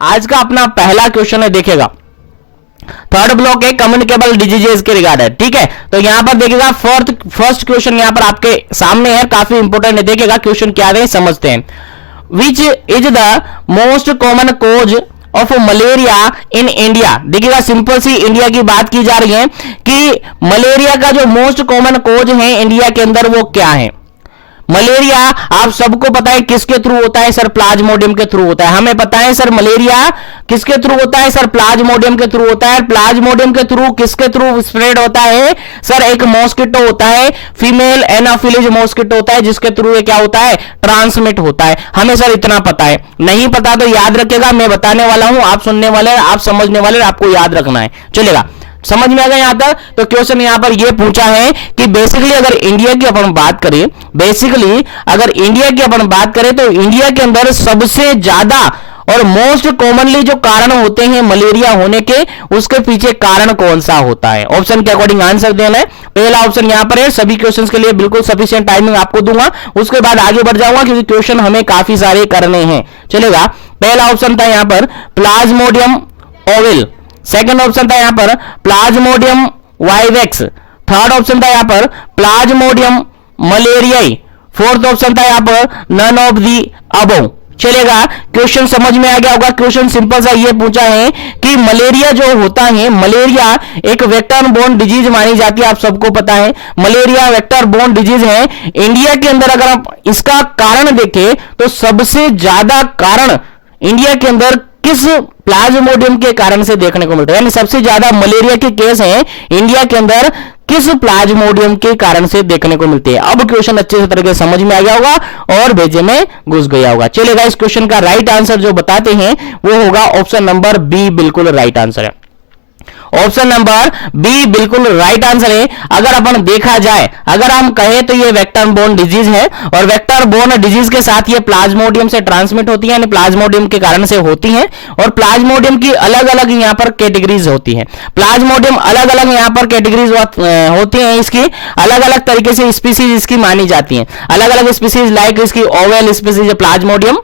आज का अपना पहला क्वेश्चन है, देखेगा थर्ड ब्लॉक है कम्युनिकेबल डिजीजेस के रिगार्डेड, ठीक है। तो यहां पर देखिएगा फर्स्ट क्वेश्चन यहां पर आपके सामने है, काफी इंपोर्टेंट है, देखिएगा क्वेश्चन क्या है समझते हैं। Which is the most common cause of malaria in India. देखिएगा सिंपल सी इंडिया की बात की जा रही है कि मलेरिया का जो मोस्ट कॉमन कोज है इंडिया के अंदर वो क्या है। मलेरिया आप सबको पता है किसके थ्रू होता है सर, प्लाज्मोडियम के थ्रू होता है। हमें पता है सर मलेरिया किसके थ्रू होता है सर, प्लाज्मोडियम के थ्रू होता है। प्लाज्मोडियम के थ्रू किसके थ्रू स्प्रेड होता है सर, एक मॉस्किटो होता है, फीमेल एनाफिलिज मॉस्किटो होता है, जिसके थ्रू ये क्या होता है, ट्रांसमिट होता है। हमें सर इतना पता है, नहीं पता तो याद रखेगा, मैं बताने वाला हूं, आप सुनने वाले, आप समझने वाले, आपको याद रखना है। चलेगा, समझ में आ गया यहां तक। तो क्वेश्चन यहां पर यह पूछा है कि बेसिकली अगर इंडिया की अपन बात करें, बेसिकली अगर इंडिया की अपन बात करें तो इंडिया के अंदर सबसे ज्यादा और मोस्ट कॉमनली जो कारण होते हैं मलेरिया होने के, उसके पीछे कारण कौन सा होता है। ऑप्शन के अकॉर्डिंग आंसर देना है। पहला ऑप्शन यहां पर है, सभी क्वेश्चंस के लिए बिल्कुल सफिशिएंट टाइमिंग आपको दूंगा, उसके बाद आगे बढ़ जाऊंगा क्योंकि क्वेश्चन हमें काफी सारे करने हैं। चलेगा, पहला ऑप्शन था यहां पर प्लाज्मोडियम ओविल, सेकंड ऑप्शन था यहां पर प्लाज्मोडियम वाइवेक्स, थर्ड ऑप्शन था यहां पर प्लाज्मोडियम मलेरियाई, फोर्थ ऑप्शन था यहां पर नन ऑफ दी अबव। चलेगा, क्वेश्चन समझ में आ गया होगा। क्वेश्चन सिंपल सा ये पूछा है कि मलेरिया जो होता है, मलेरिया एक वेक्टर बोर्न डिजीज मानी जाती है, आप सबको पता है मलेरिया वेक्टर बोर्न डिजीज है। इंडिया के अंदर अगर आप इसका कारण देखें तो सबसे ज्यादा कारण इंडिया के अंदर किस प्लाज्मोडियम के कारण से देखने को मिलता है, यानी सबसे ज्यादा मलेरिया के केस हैं इंडिया के अंदर किस प्लाज्मोडियम के कारण से देखने को मिलते हैं। अब क्वेश्चन अच्छे से तरीके से समझ में आ गया होगा और भेजे में घुस गया होगा। चलेगा, इस क्वेश्चन का राइट आंसर जो बताते हैं वो होगा ऑप्शन नंबर बी, बिल्कुल राइट आंसर है। ऑप्शन नंबर बी बिल्कुल राइट आंसर है। अगर अपन देखा जाए, अगर हम कहें तो ये वेक्टर बोर्न डिजीज है और वेक्टर बोर्न डिजीज के साथ ये प्लाज्मोडियम से ट्रांसमिट होती है, यानी प्लाज्मोडियम के कारण से होती है। और प्लाज्मोडियम की अलग अलग यहां पर कैटेगरीज होती है, प्लाज्मोडियम अलग अलग यहां पर कैटेगरीज होती है, इसकी अलग अलग तरीके से स्पीसीज इसकी मानी जाती है। अलग अलग स्पीसीज लाइक इसकी ओवेल स्पीसीज प्लाज्मोडियम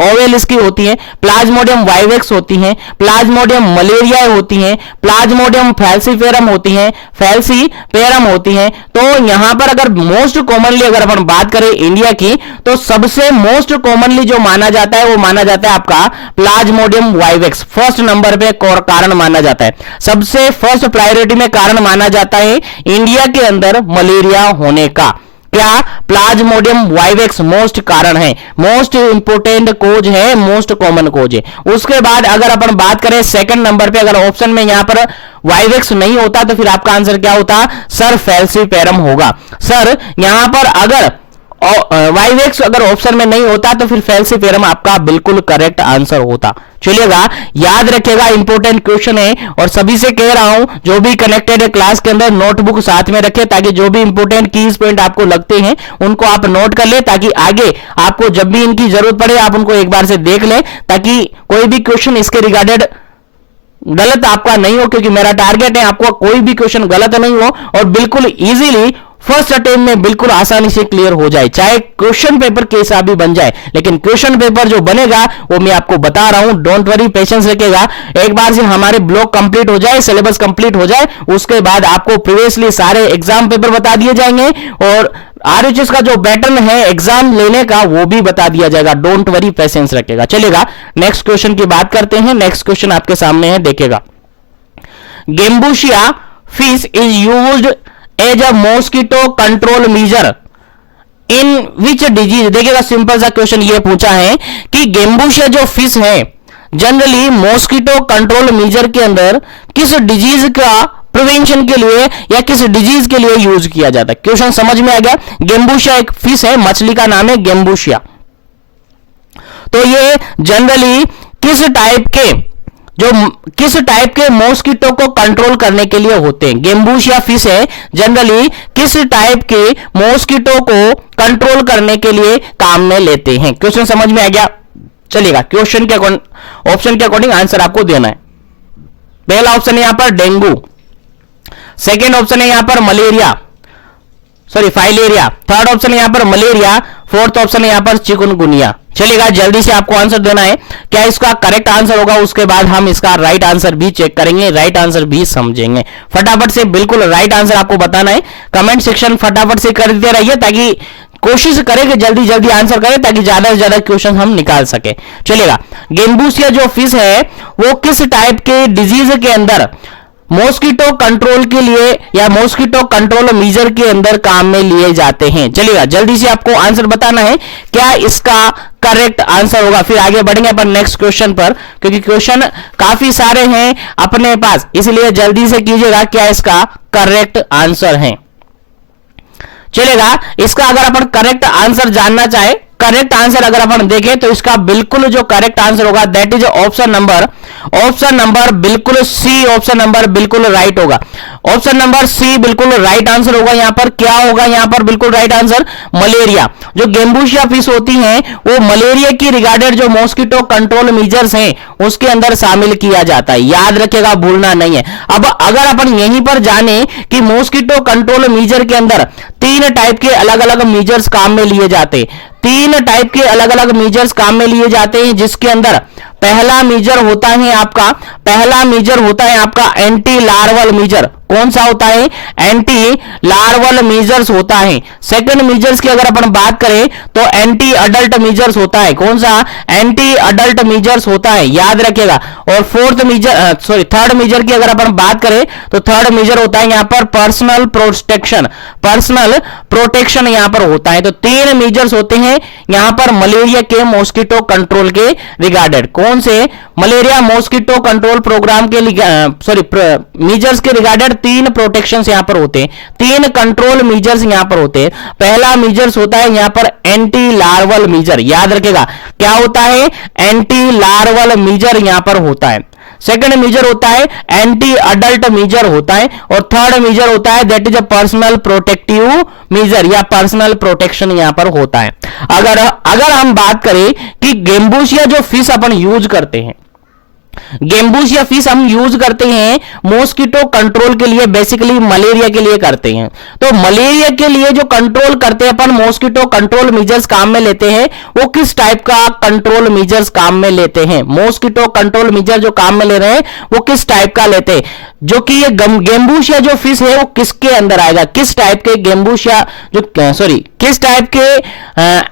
ओवेल इसकी होती है, प्लाज्मोडियम वाइवेक्स होती है, प्लाज्मोडियम मलेरिया होती है, प्लाज्मोडियम फैल्सीफेरम होती है, फैल्सीपेरम होती है। तो यहां पर अगर मोस्ट कॉमनली अगर अपन बात करें इंडिया की, तो सबसे मोस्ट कॉमनली जो माना जाता है वो माना जाता है आपका प्लाज्मोडियम वाइवेक्स, फर्स्ट नंबर पे कारण माना जाता है, सबसे फर्स्ट प्रायोरिटी में कारण माना जाता है इंडिया के अंदर मलेरिया होने का। क्या प्लाज्मोडियम वाइवेक्स मोस्ट कारण है, मोस्ट इंपोर्टेंट कोज है, मोस्ट कॉमन कोज है। उसके बाद अगर अपन बात करें सेकंड नंबर पे, अगर ऑप्शन में यहां पर वाइवेक्स नहीं होता तो फिर आपका आंसर क्या होता सर, फैल्सीपेरम होगा। सर यहां पर अगर वाइवेक्स अगर ऑप्शन में नहीं होता तो फिर फैल्सीपेरम आपका बिल्कुल करेक्ट आंसर होता। चलिएगा, याद रखिएगा, इंपॉर्टेंट क्वेश्चन है और सभी से कह रहा हूं जो भी कनेक्टेड है क्लास के अंदर नोटबुक साथ में रखें, ताकि जो भी इंपॉर्टेंट कीज पॉइंट आपको लगते हैं उनको आप नोट कर ले, ताकि आगे आपको जब भी इनकी जरूरत पड़े आप उनको एक बार से देख लें, ताकि कोई भी क्वेश्चन इसके रिगार्डेड गलत आपका नहीं हो। क्योंकि मेरा टारगेट है आपको कोई भी क्वेश्चन गलत नहीं हो और बिल्कुल इजीली फर्स्ट अटेम्प्ट में बिल्कुल आसानी से क्लियर हो जाए, चाहे क्वेश्चन पेपर कैसा भी बन जाए, लेकिन क्वेश्चन पेपर जो बनेगा वो मैं आपको बता रहा हूं, डोंट वरी, पेशेंस रखिएगा। एक बार से हमारे ब्लॉक कंप्लीट हो जाए, सिलेबस कंप्लीट हो जाए, उसके बाद आपको प्रीवियसली सारे एग्जाम पेपर बता दिए जाएंगे और आरएचएस का जो पैटर्न है एग्जाम लेने का वो भी बता दिया जाएगा, डोंट वरी, पेशेंस रखिएगा। चलेगा, नेक्स्ट क्वेश्चन की बात करते हैं। नेक्स्ट क्वेश्चन आपके सामने है, देखिएगा। Gambusia fish is used as a mosquito control measure in which disease. देखिएगा, सिंपल सा क्वेश्चन ये पूछा है कि गेम्बुशिया जो फिश है जनरली मॉस्किटो कंट्रोल मेजर के अंदर किस डिजीज का प्रिवेंशन के लिए या किस डिजीज के लिए यूज किया जाता है। क्वेश्चन समझ में आ गया। गेम्बुशिया एक फिश है, मछली का नाम है गेम्बुशिया। तो ये जनरली किस टाइप के मॉस्किटो को कंट्रोल करने के लिए होते हैं। गेम्बुशिया फिश है, जनरली किस टाइप के मॉस्किटो को कंट्रोल करने के लिए काम में लेते हैं। क्वेश्चन समझ में आ गया। चलिएगा, क्वेश्चन के ऑप्शन के अकॉर्डिंग आंसर आपको देना है। पहला ऑप्शन है यहां पर डेंगू, सेकेंड ऑप्शन है यहां पर फाइलेरिया, थर्ड ऑप्शन है यहां पर मलेरिया, फोर्थ ऑप्शन है यहां पर चिकुनगुनिया। चलिएगा, जल्दी से आपको आंसर देना है, क्या इसका करेक्ट आंसर होगा, उसके बाद हम इसका राइट आंसर भी चेक करेंगे, राइट आंसर भी समझेंगे। फटाफट से बिल्कुल राइट आंसर आपको बताना है, कमेंट सेक्शन फटाफट से कर देते रहिए, ताकि कोशिश करें कि जल्दी जल्दी आंसर करें, ताकि ज्यादा से ज्यादा क्वेश्चन हम निकाल सके। चलिएगा, गेम्बूसिया जो फिश है वो किस टाइप के डिजीज के अंदर मॉस्किटो कंट्रोल के लिए या मॉस्किटो कंट्रोल मीजर के अंदर काम में लिए जाते हैं। चलिएगा, जल्दी से आपको आंसर बताना है, क्या इसका करेक्ट आंसर होगा। फिर आगे बढ़ेंगे अपन नेक्स्ट क्वेश्चन पर, क्योंकि क्वेश्चन काफी सारे हैं अपने पास, इसलिए जल्दी से कीजिएगा क्या इसका करेक्ट आंसर है। चलेगा, इसका अगर अपन करेक्ट आंसर जानना चाहे, करेक्ट आंसर अगर अपन देखें तो इसका बिल्कुल जो करेक्ट आंसर होगा दैट इज ऑप्शन नंबर बिल्कुल सी, ऑप्शन नंबर बिल्कुल राइट होगा, ऑप्शन नंबर सी बिल्कुल राइट आंसर होगा। यहां पर क्या होगा, यहां पर बिल्कुल राइट आंसर मलेरिया, जो गेम्बूसिया फिश होती हैं वो मलेरिया की रिगार्डेड जो मॉस्किटो कंट्रोल मेजर्स हैं उसके अंदर शामिल किया जाता है, याद रखेगा, भूलना नहीं है। अब अगर अपन यहीं पर जाने कि मॉस्किटो कंट्रोल मेजर के अंदर 3 टाइप के अलग अलग मेजर्स काम में लिए जाते, 3 टाइप के अलग अलग मेजर्स काम में लिए जाते हैं, जिसके अंदर पहला मेजर होता है आपका एंटी लार्वल मेजर। कौन सा होता है, एंटी लार्वल मेजर्स होता है। सेकंड मेजर्स की अगर अपन बात करें तो एंटी अडल्ट मेजर्स होता है, कौन सा, एंटी अडल्ट मेजर्स होता है, याद रखिएगा। और थर्ड मेजर की अगर अपन बात करें तो थर्ड मेजर होता है यहां पर पर्सनल प्रोटेक्शन यहां पर होता है। तो 3 मेजर्स होते हैं यहां पर मलेरिया के मॉस्किटो कंट्रोल के रिगार्डेड, कौन से, मलेरिया मॉस्किटो कंट्रोल प्रोग्राम के मेजर्स के रिगार्डेड 3 प्रोटेक्शंस यहां पर होते हैं, 3 कंट्रोल मेजर्स यहां पर होते हैं। पहला मेजर्स होता है यहां पर एंटी लार्वल मेजर, याद रखेगा क्या होता है, एंटी लार्वल मेजर यहां पर होता है। सेकंड मेजर होता है एंटी अडल्ट मेजर होता है, और थर्ड मेजर होता है that is a personal protective measure या पर्सनल प्रोटेक्शन यहां पर होता है। अगर हम बात करें कि गेम्बूसिया जो फिश अपन यूज करते हैं, गेम्बूसिया फिश हम यूज करते हैं मॉस्किटो कंट्रोल के लिए, बेसिकली मलेरिया के लिए करते हैं। तो मलेरिया के लिए जो कंट्रोल करते हैं अपन, मॉस्किटो कंट्रोल मेजर्स काम में लेते हैं, वो किस टाइप का कंट्रोल मेजर्स काम में लेते हैं, मॉस्किटो कंट्रोल मेजर जो काम में ले रहे हैं वो किस टाइप का लेते हैं, जो कि ये गेम्बूसिया जो फिश है वो किसके अंदर आएगा, किस टाइप के गेम्बूसिया किस टाइप के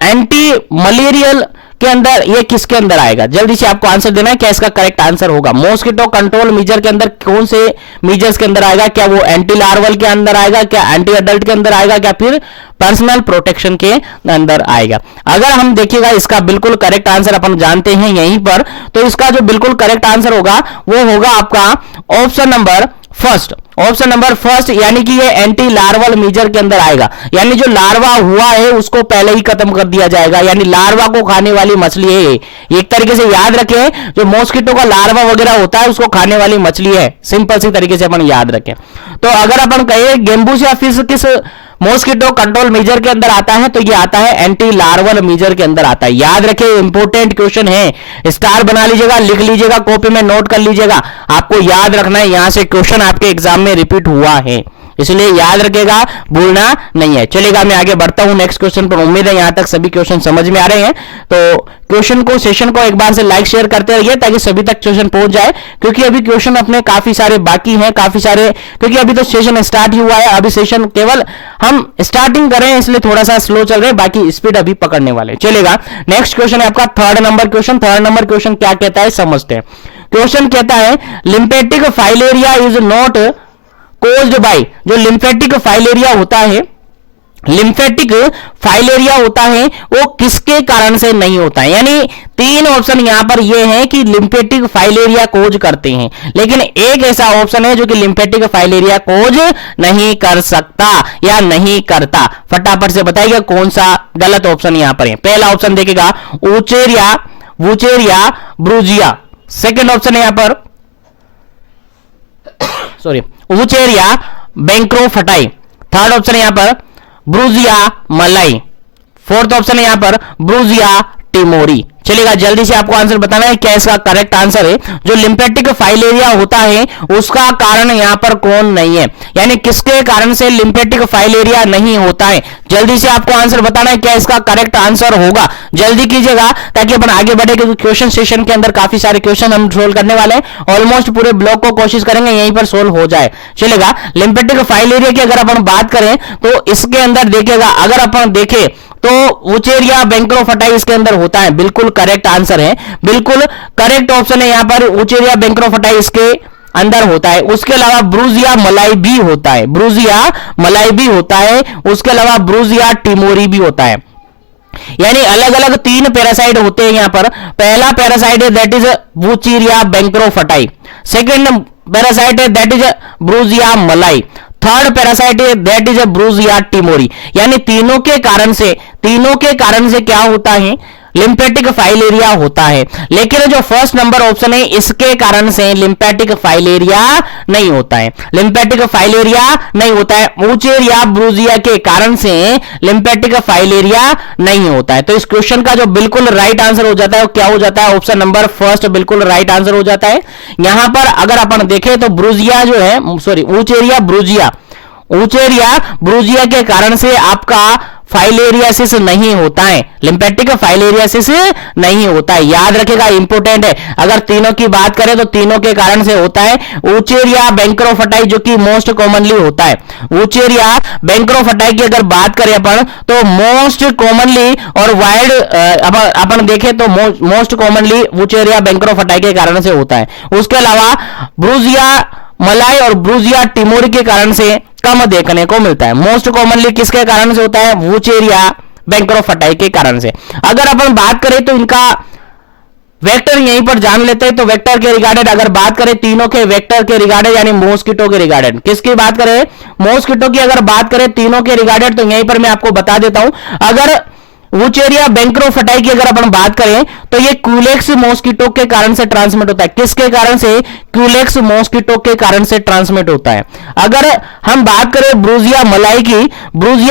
एंटी मलेरियल के अंदर, ये किसके अंदर आएगा, जल्दी से आपको आंसर देना है, क्या इसका करेक्ट आंसर होगा। मॉस्किटो कंट्रोल मेजर के अंदर कौन से मेजर्स के अंदर आएगा, क्या वो एंटी लार्वल के अंदर आएगा, क्या एंटी अडल्ट के अंदर आएगा, क्या फिर पर्सनल प्रोटेक्शन के अंदर आएगा। अगर हम देखिएगा इसका बिल्कुल करेक्ट आंसर अपन जानते हैं यहीं पर, तो इसका जो बिल्कुल करेक्ट आंसर होगा वो होगा आपका ऑप्शन नंबर फर्स्ट, यानी कि ये एंटी लार्वल मेजर के अंदर आएगा, यानी जो लार्वा हुआ है उसको पहले ही खत्म कर दिया जाएगा, यानी लार्वा को खाने वाली मछली है। एक तरीके से याद रखें, जो मॉस्किटो का लार्वा वगैरह होता है उसको खाने वाली मछली है, सिंपल सी तरीके से अपन याद रखें। तो अगर अपन कहें गेम्बूसिया फिश किस मॉस्किटो कंट्रोल मेजर के अंदर आता है, तो ये आता है एंटी लार्वल मेजर के अंदर आता है। याद रखें, इंपॉर्टेंट क्वेश्चन है, स्टार बना लीजिएगा, लिख लीजिएगा, कॉपी में नोट कर लीजिएगा, आपको याद रखना है, यहां से क्वेश्चन आपके एग्जाम में रिपीट हुआ है, इसलिए याद रखेगा, भूलना नहीं है। चलेगा, मैं आगे बढ़ता हूं नेक्स्ट क्वेश्चन पर। उम्मीद है यहां तक सभी क्वेश्चन समझ में आ रहे हैं। तो सेशन को एक बार से लाइक शेयर करते रहिए ताकि सभी तक क्वेश्चन पहुंच जाए, क्योंकि अभी क्वेश्चन अपने काफी सारे बाकी हैं, क्योंकि अभी तो सेशन स्टार्ट ही हुआ है, अभी सेशन केवल हम स्टार्टिंग कर रहे हैं, इसलिए थोड़ा सा स्लो चल रहे हैं, बाकी स्पीड अभी पकड़ने वाले। चलेगा, नेक्स्ट क्वेश्चन है आपका थर्ड नंबर क्वेश्चन क्या कहता है समझते हैं। क्वेश्चन कहता है lymphatic filaria is not caused by, जो लिम्फेटिक फाइलेरिया होता है वो किसके कारण से नहीं होता है, यानी 3 ऑप्शन यहां पर ये हैं कि लिम्फेटिक फाइलेरिया कोज करते हैं, लेकिन एक ऐसा ऑप्शन है जो कि लिम्फेटिक फाइलेरिया कोज नहीं कर सकता या नहीं करता। फटाफट से बताइएगा कौन सा गलत ऑप्शन यहां पर है। पहला ऑप्शन देखिएगा वुचेरिया ब्रूजिया, सेकंड ऑप्शन है यहां पर वुचेरिया बैंक्रोफटाई, थर्ड ऑप्शन है यहां पर ब्रूजिया मलाई, फोर्थ ऑप्शन है यहां पर ब्रूजिया टिमोरी। चलिएगा, जल्दी से आपको आंसर बताना है क्या इसका करेक्ट आंसर है। जो लिम्फेटिक फाइलेरिया होता है उसका कारण यहां पर कौन नहीं है, यानी किसके कारण से लिम्फेटिक फाइलेरिया नहीं होता है। जल्दी से आपको आंसर बताना है क्या इसका करेक्ट आंसर होगा, जल्दी कीजिएगा ताकि अपन आगे बढ़े, क्योंकि क्वेश्चन सेशन के अंदर काफी सारे क्वेश्चन हम सोल्व करने वाले हैं। ऑलमोस्ट पूरे ब्लॉक को कोशिश करेंगे यहीं पर सोल्व हो जाए। चलेगा, लिम्फेटिक फाइलेरिया की अगर अपन बात करें तो इसके अंदर देखिएगा, अगर अपन देखें तो वुचेरिया बैंक्रोफटाई इसके अंदर होता है, बिल्कुल करेक्ट आंसर है, बिल्कुल करेक्ट ऑप्शन है यहां पर, वुचेरिया बैंक्रोफटाई इसके अंदर होता है। उसके अलावा ब्रूजिया मलाई भी होता है, ब्रूजिया मलाई भी होता है, उसके अलावा ब्रूजिया टिमोरी भी होता है। यानी अलग अलग 3 पैरासाइट होते हैं यहां पर। पहला पैरासाइट है that is Wuchereria bancrofti, second parasite है that is Brugia malayi, third parasite है दैट इज ब्रूजिया टिमोरी। यानी तीनों के कारण से क्या होता है, लिम्फेटिक फाइलेरिया होता है। लेकिन जो फर्स्ट नंबर ऑप्शन है इसके कारण से लिम्फेटिक फाइलेरिया नहीं होता है, लिम्फेटिक फाइलेरिया नहीं होता है, वुचेरिया ब्रूजिया के कारण से लिम्फेटिक फाइलेरिया नहीं होता है। तो इस क्वेश्चन का जो बिल्कुल राइट आंसर हो जाता है वो क्या हो जाता है, ऑप्शन नंबर फर्स्ट बिल्कुल राइट आंसर हो जाता है। यहां पर अगर अपन देखें तो ब्रूजिया जो है, सॉरी वुचेरिया ब्रूजिया के कारण से आपका फाइलेरियासिस नहीं होता है, लिम्फेटिक फाइलेरियासिस नहीं होता है। याद रखेगा, इंपॉर्टेंट है। अगर तीनों की बात करें तो तीनों के कारण से होता है। वुचेरिया बैंक्रोफटाई जो कि मोस्ट कॉमनली होता है, वुचेरिया बैंक्रोफटाई की अगर बात करें अपन तो मोस्ट कॉमनली और वाइड अपन देखें तो मोस्ट कॉमनली वुचेरिया बैंक्रोफटाई के कारण से होता है। उसके अलावा ब्रूजिया मलाई और ब्रूजिया टिमोरी के कारण से कम देखने को मिलता है। मोस्ट कॉमनली किसके कारण से होता है, वुचेरिया बैंक्रोफटाई के कारण से। अगर अपन बात करें तो इनका वेक्टर यहीं पर जान लेते हैं। तो वेक्टर के रिगार्डेड अगर बात करें, तीनों के वेक्टर के रिगार्डेड यानी मॉस्किटो के रिगार्डेड, किसकी बात करें, मॉस्किटो की अगर बात करें तीनों के रिगार्डेड, तो यहीं पर मैं आपको बता देता हूं। अगर वुचेरिया बैंक्रोफटाई की अगर अपन बात करें तो ये क्यूलेक्स मॉस्किटो के कारण से ट्रांसमिट होता है। किसके कारण से, क्यूलेक्स मॉस्किटो के कारण से ट्रांसमिट होता है। अगर हम बात करें ब्रूजिया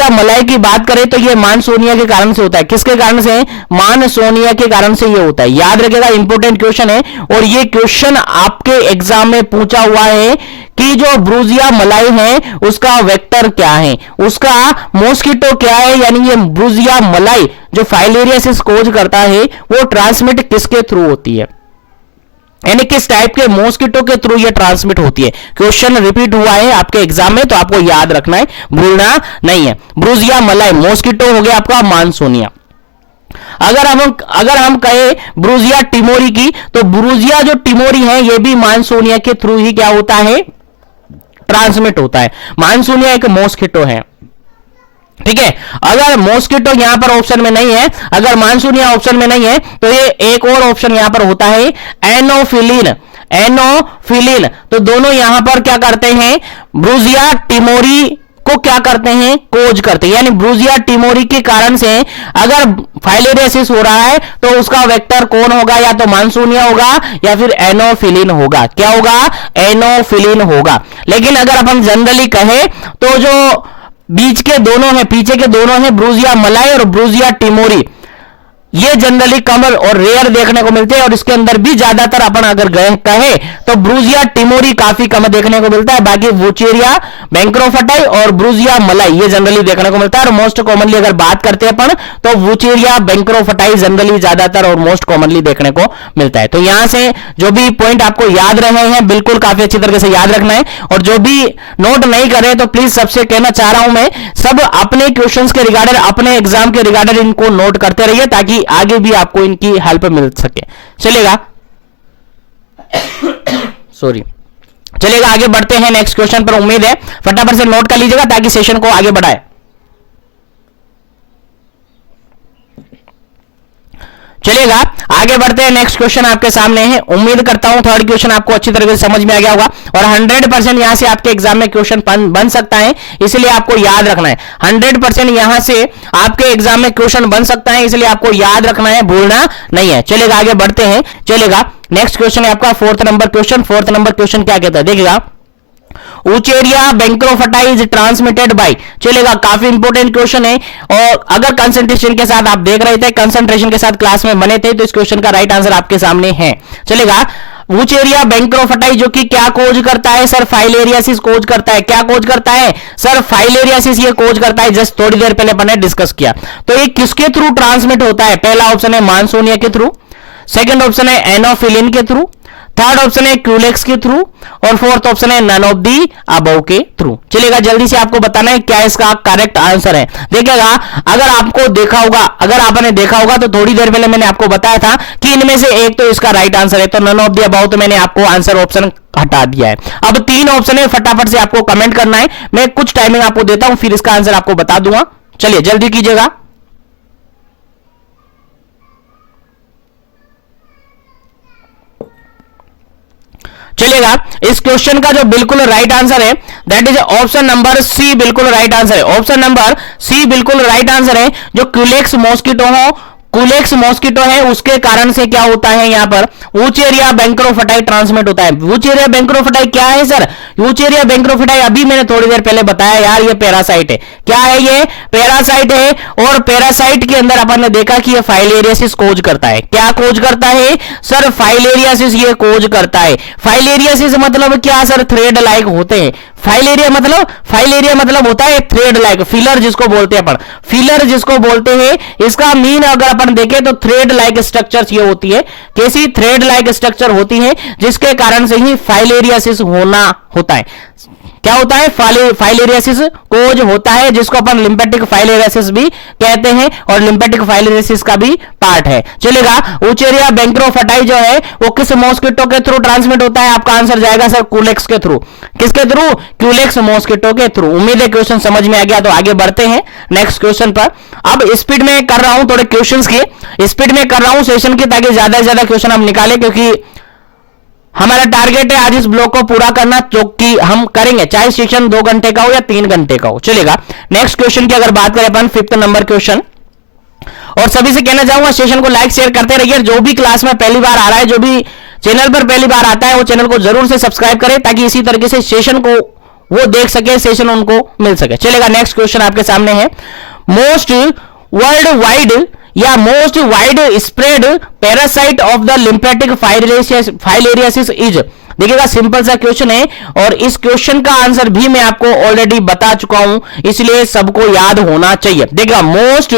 मलाई की बात करें तो ये मानसोनिया के कारण से होता है। किसके कारण से, मानसोनिया के कारण से ये होता है। याद रखिएगा, इंपॉर्टेंट क्वेश्चन है और ये क्वेश्चन आपके एग्जाम में पूछा हुआ है कि जो ब्रूजिया मलाई है उसका वेक्टर क्या है, उसका मॉस्किटो क्या है। यानी ये ब्रूजिया मलाई जो फाइलेरियासिस कोज करता है वो ट्रांसमिट किसके थ्रू होती है, यानी किस टाइप के मॉस्किटो के थ्रू ये ट्रांसमिट होती है। क्वेश्चन रिपीट हुआ है आपके एग्जाम में, तो आपको याद रखना है, भूलना नहीं है। ब्रूजिया मलाई मॉस्किटो हो गया आपका मानसोनिया। अगर हम कहें ब्रूजिया टिमोरी की, तो ब्रूजिया जो टिमोरी है ये भी मानसोनिया के थ्रू ही क्या होता है, ट्रांसमिट होता है। मानसोनिया एक मॉस्किटो है, ठीक है। अगर मॉस्किटो यहां पर ऑप्शन में नहीं है, अगर मानसोनिया ऑप्शन में नहीं है, तो ये एक और ऑप्शन यहां पर होता है एनोफिलिन। तो दोनों यहां पर क्या करते हैं, ब्रूजिया टिमोरी को क्या करते हैं, कोज करते हैं। यानी ब्रूजिया टिमोरी के कारण से अगर फाइलेरियासिस हो रहा है तो उसका वेक्टर कौन होगा, या तो मानसोनिया होगा या फिर एनोफिलिन होगा। क्या होगा, एनोफिलिन होगा। लेकिन अगर अपन जनरली कहें तो जो बीच के दोनों हैं, पीछे के दोनों हैं, ब्रूजिया मलाई और ब्रूजिया टिमोरी, ये जनरली कम और रेयर देखने को मिलते हैं। और इसके अंदर भी ज्यादातर अपन अगर कहे तो ब्रूजिया टिमोरी काफी कम देखने को मिलता है। बाकी वुचेरिया बैंक्रोफटाई और ब्रूजिया मलाई ये जनरली देखने को मिलता है। और मोस्ट कॉमनली अगर बात करते हैं अपन तो वुचेरिया बैंक्रोफटाई जनरली ज्यादातर और मोस्ट कॉमनली देखने को मिलता है। तो यहां से जो भी पॉइंट आपको याद रहे हैं बिल्कुल काफी अच्छी तरीके से याद रखना है। और जो भी नोट नहीं कर रहे तो प्लीज सबसे कहना चाह रहा हूं मैं, सब अपने क्वेश्चंस के रिगार्डेड, अपने एग्जाम के रिगार्डेड इनको नोट करते रहिए ताकि आगे भी आपको इनकी हेल्प मिल सके। चलेगा, सॉरी, चलेगा, आगे बढ़ते हैं नेक्स्ट क्वेश्चन पर। उम्मीद है फटाफट से नोट कर लीजिएगा ताकि सेशन को आगे बढ़ाए। चलिएगा, आगे बढ़ते हैं। नेक्स्ट क्वेश्चन आपके सामने है। उम्मीद करता हूं थर्ड क्वेश्चन आपको अच्छी तरीके से समझ में आ गया होगा और 100% यहां से आपके एग्जाम में क्वेश्चन बन सकता है, इसलिए आपको याद रखना है। 100% यहां से आपके एग्जाम में क्वेश्चन बन सकता है, इसलिए आपको याद रखना है, भूलना नहीं है। चलेगा, आगे बढ़ते हैं। चलेगा, नेक्स्ट क्वेश्चन है आपका 4th number question. 4th number question क्या कहता है, देखिएगा। ऊचेरिया बैंक्रोफटाई इज ट्रांसमिटेड बाय, चलेगा, काफी इंपॉर्टेंट क्वेश्चन है। और अगर कंसंट्रेशन के साथ आप देख रहे थे, कंसंट्रेशन के साथ क्लास में बने थे, तो इस क्वेश्चन का राइट आंसर आपके सामने है, चलेगा। वूचेरिया बैंक्रोफटाई जो कि क्या कोज करता है सर, फाइलेरियासिस कोज करता है। क्या कोज करता है सर, फाइलेरियासिस ये कोज करता है, जस्ट थोड़ी देर पहले अपन ने डिस्कस किया। तो ये किसके थ्रू ट्रांसमिट होता है? पहला ऑप्शन है मानसोनिया के थ्रू, सेकंड ऑप्शन है एनोफिलिन के थ्रू, थर्ड ऑप्शन है क्यूलेक्स के थ्रू, और फोर्थ ऑप्शन है नन ऑफ दी अबव के थ्रू। चलेगा, जल्दी से आपको बताना है क्या इसका करेक्ट आंसर है। देखिएगा, अगर आपको देखा होगा, अगर आपने देखा होगा तो थोड़ी देर पहले मैंने आपको बताया था कि इनमें से एक तो इसका राइट आंसर है, तो नन ऑफ दी अबव, तो मैंने आपको आंसर ऑप्शन हटा दिया है। अब 3 ऑप्शन है, फटाफट से आपको कमेंट करना है, मैं कुछ टाइमिंग आपको देता हूं, फिर इसका आंसर आपको बता दूंगा। चलिए जल्दी कीजिएगा। चलिएगा, इस क्वेश्चन का जो बिल्कुल राइट आंसर है that is option number C, बिल्कुल राइट आंसर है। ऑप्शन नंबर सी बिल्कुल राइट आंसर है। जो क्यूलेक्स मॉस्किटो हो, कुलेक्स मॉस्किटो है, उसके कारण से क्या होता है यहां पर वूचेरिया बैंक्रोफटाई ट्रांसमिट होता है। वूचेरिया बैंक्रोफटाई क्या है सर? वूचेरिया बैंक्रोफटाई अभी मैंने थोड़ी देर पहले बताया यार, ये पैरासाइट है। क्या है ये? पैरासाइट है। और पैरासाइट के अंदर अपन ने देखा कि ये फाइलेरियासिस कोज करता है। क्या कोज करता है सर? फाइलेरियासिस ये कोज करता है। फाइलेरियासिस मतलब क्या सर? थ्रेड लाइक होते हैं। फाइलेरिया मतलब होता है थ्रेड लाइक, फिलर जिसको बोलते हैं अपन, फिलर जिसको बोलते हैं। इसका मीन अगर अपन देखें तो थ्रेड लाइक स्ट्रक्चर ये होती है। कैसी? थ्रेड लाइक स्ट्रक्चर होती है, जिसके कारण से ही फाइलेरियासिस होता है। क्या होता है? फाइलेरियासिस कोज होता है, जिसको अपन लिम्फेटिक फाइलेरियासिस भी कहते हैं, और लिम्फेटिक फाइलेरियासिस का भी पार्ट है। चलेगा, वूचेरिया बैंक्रोफटाई जो है वो किस मॉस्किटो के थ्रू ट्रांसमिट होता है? आपका आंसर जाएगा सर क्यूलेक्स के थ्रू। किसके थ्रू? क्यूलेक्स मॉस्किटो के थ्रू। उम्मीद है क्वेश्चन समझ में आ गया, तो आगे बढ़ते हैं नेक्स्ट क्वेश्चन पर। अब स्पीड में कर रहा हूं, थोड़े क्वेश्चंस की स्पीड में कर रहा हूं सेशन की, ताकि ज्यादा से ज्यादा क्वेश्चन हम निकालें, क्योंकि हमारा टारगेट है आज इस ब्लॉक को पूरा करना, जो कि हम करेंगे, चाहे सेशन 2 घंटे का हो या 3 घंटे का हो। चलेगा, नेक्स्ट क्वेश्चन की अगर बात करें अपन, 5th नंबर क्वेश्चन। और सभी से कहना चाहूंगा सेशन को लाइक शेयर करते रहिए। जो भी क्लास में पहली बार आ रहा है, जो भी चैनल पर पहली बार आता है, वो चैनल को जरूर से सब्सक्राइब करें, ताकि इसी तरीके से सेशन को वो देख सके, सेशन उनको मिल सके। चलेगा, नेक्स्ट क्वेश्चन आपके सामने है। मोस्ट वर्ल्ड वाइड या most wide spread parasite of the lymphatic filariasis is. देखिएगा, सिंपल सा क्वेश्चन है, और इस क्वेश्चन का आंसर भी मैं आपको ऑलरेडी बता चुका हूं, इसलिए सबको याद होना चाहिए। देखिएगा, most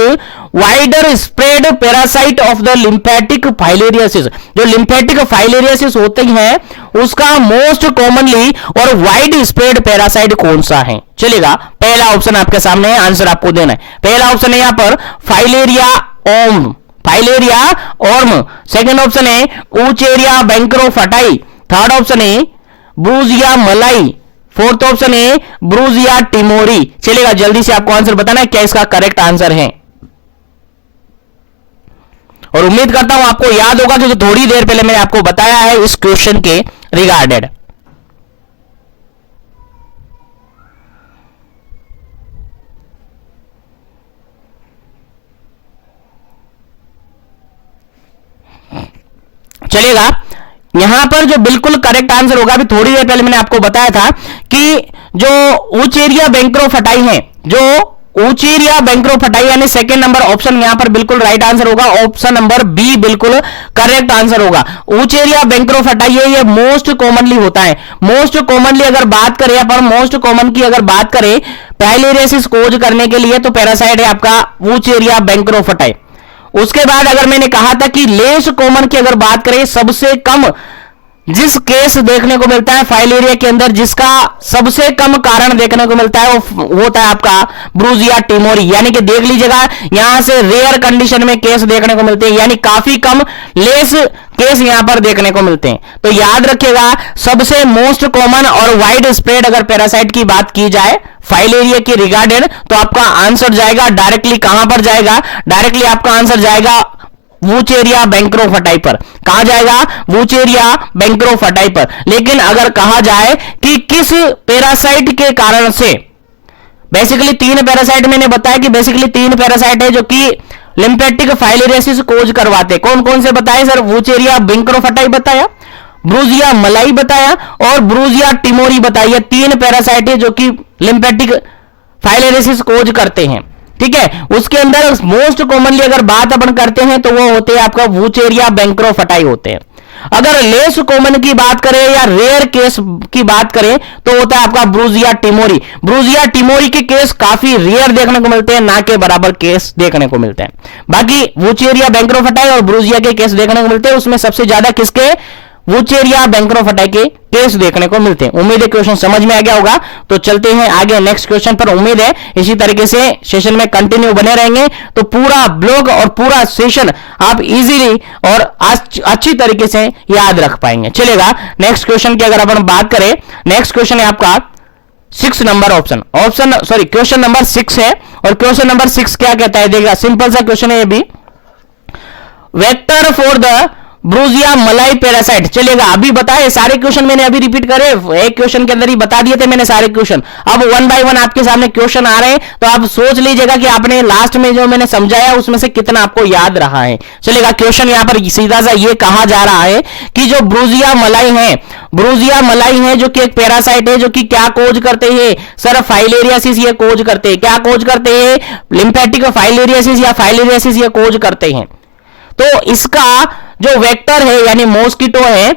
wider spread parasite of the lymphatic filariasis, जो लिम्फेटिक फाइलेरियासिस होते हैं उसका मोस्ट कॉमनली और वाइड स्प्रेड पैरासाइट कौन सा है? चलेगा, पहला ऑप्शन आपके सामने है, आंसर आपको देना है। पहला ऑप्शन है यहां पर फाइलेरिया ओर्म, सेकंड ऑप्शन है वूचेरिया बैंक्रोफटाई, थर्ड ऑप्शन है ब्रूजिया मलाई, फोर्थ ऑप्शन है ब्रूजिया टिमोरी। चलेगा, जल्दी से आपको आंसर बताना है क्या इसका करेक्ट आंसर है, और उम्मीद करता हूं आपको याद होगा, क्योंकि थोड़ी देर पहले मैंने आपको बताया है इस क्वेश्चन के रिगार्डेड। चलेगा, यहां पर जो बिल्कुल करेक्ट आंसर होगा, अभी थोड़ी देर पहले मैंने आपको बताया था कि जो वूचेरिया बैंक्रोफटाई है, जो वूचेरिया बैंक्रोफटाई यानी सेकंड नंबर ऑप्शन यहां पर बिल्कुल राइट आंसर होगा। ऑप्शन नंबर बी बिल्कुल करेक्ट आंसर होगा। वूचेरिया बैंक्रोफटाई है, ये मोस्ट कॉमनली होता है। मोस्ट कॉमनली अगर बात करें अपन, मोस्ट कॉमन की अगर बात करें फाइलेरियासिस कोज करने के लिए, तो पैरासाइट है आपका वूचेरिया बैंक्रोफटाई। उसके बाद अगर मैंने कहा था कि लेस कॉमन की अगर बात करें, सबसे कम जिस केस देखने को मिलता है फाइलेरिया के अंदर, जिसका सबसे कम कारण देखने को मिलता है, वो होता है आपका ब्रूजिया टिमोरी। यानी कि देख लीजिएगा, यहां से रेयर कंडीशन में केस देखने को मिलते हैं, यानी काफी कम लेस केस यहां पर देखने को मिलते हैं। तो याद रखिएगा, सबसे मोस्ट कॉमन और वाइड स्प्रेड अगर पैरासाइट की बात की जाए फाइलेरिया के रिगार्डेड, तो आपका आंसर जाएगा डायरेक्टली कहां पर जाएगा? डायरेक्टली आपका आंसर जाएगा वूचेरिया बैंक्रोफटाई पर। कहा जाएगा? वूचेरिया बैंक्रोफटाई पर। लेकिन अगर कहा जाए कि किस पैरासाइट के कारण से, बेसिकली 3 पैरासाइट मैंने बताया कि बेसिकली 3 पैरासाइट है जो कि लिम्फेटिक फाइलेरियासिस कोज करवाते। कौन कौन से बताए सर? वूचेरिया बैंक्रोफटाई बताया, ब्रूजिया मलाई बताया और ब्रूजिया टिमोरी बताई। 3 पैरासाइट है जो कि लिम्फेटिक फाइलेरियोसिस कोज करते हैं, ठीक है। उसके अंदर मोस्ट कॉमनली अगर बात अपन करते हैं तो वो होते हैं आपका वुचेरिया बैंक्रोफटाई होते हैं। अगर लेस कॉमन की बात करें या रेयर केस की बात करें तो होता है आपका ब्रूजिया टिमोरी। ब्रूजिया टिमोरी के केस काफी रेयर देखने को मिलते हैं, ना के बराबर केस देखने को मिलते हैं। बाकी वुचेरिया बैंक्रोफटाई और ब्रूजिया के केस देखने को मिलते हैं, उसमें सबसे ज्यादा किसके, वुचेरिया बैंक्रोफटाई के केस देखने को मिलते हैं। उम्मीद है क्वेश्चन समझ में आ गया होगा। तो चलते हैं आगे नेक्स्ट क्वेश्चन पर। उम्मीद है इसी तरीके से सेशन में कंटिन्यू बने रहेंगे तो पूरा ब्लॉग और पूरा सेशन आप इजीली और अच्छी तरीके से याद रख पाएंगे। चलेगा नेक्स्ट क्वेश्चन की अगर अपन बात करें, नेक्स्ट क्वेश्चन है आपका 6 नंबर क्वेश्चन नंबर 6 है। और क्वेश्चन नंबर 6 क्या कहता है, देखिएगा सिंपल सा क्वेश्चन है ये भी। वेक्टर फॉर द ब्रूजिया मलाई पैरासाइट। चलेगा अभी बताए सारे क्वेश्चन मैंने अभी रिपीट करे, एक क्वेश्चन के अंदर ही बता दिए थे मैंने सारे क्वेश्चन। अब 1 बाय 1 आपके सामने क्वेश्चन आ रहे हैं तो आप सोच लीजिएगा कि आपने लास्ट में जो मैंने समझाया उसमें से कितना आपको याद रहा है। चलेगा क्वेश्चन यहां पर सीधा सा ये कहा जा रहा है कि जो ब्रूजिया मलाई है जो कि एक पैरासाइट है जो कि क्या कोज करते हैं सर, फाइलेरियासिस ये कोज करते हैं। क्या कोज करते हैं, लिम्फेटिक फाइलेरियासिस या फाइलेरियासिस ये कोज करते हैं। तो इसका जो वेक्टर है यानी मॉस्किटो है,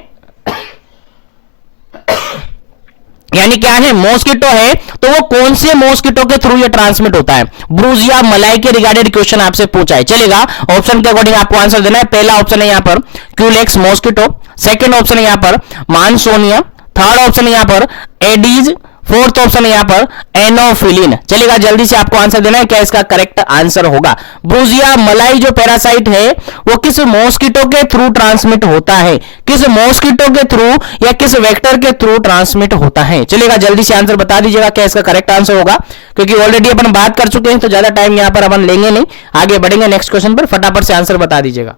यानी क्या है, मॉस्किटो है, तो वो कौन से मॉस्किटो के थ्रू ये ट्रांसमिट होता है। ब्रूजिया मलाई के रिगार्डेड क्वेश्चन आपसे पूछा है। चलेगा ऑप्शन के अकॉर्डिंग आपको आंसर देना है। पहला ऑप्शन है यहां पर क्यूलेक्स मॉस्किटो, सेकंड ऑप्शन है यहां पर मानसोनिया, थर्ड ऑप्शन है यहां पर एडीज, फोर्थ ऑप्शन है यहां पर एनोफिलिन। चलेगा जल्दी से आपको आंसर देना है क्या इसका करेक्ट आंसर होगा। ब्रूजिया मलाई जो पैरासाइट है वो किस मॉस्किटो के थ्रू ट्रांसमिट होता है, किस मॉस्किटो के थ्रू या किस वेक्टर के थ्रू ट्रांसमिट होता है। चलेगा जल्दी से आंसर बता दीजिएगा क्या इसका करेक्ट आंसर होगा, क्योंकि ऑलरेडी अपन बात कर चुके हैं तो ज्यादा टाइम यहां पर अपन लेंगे नहीं, आगे बढ़ेंगे नेक्स्ट क्वेश्चन पर। फटाफट से आंसर बता दीजिएगा।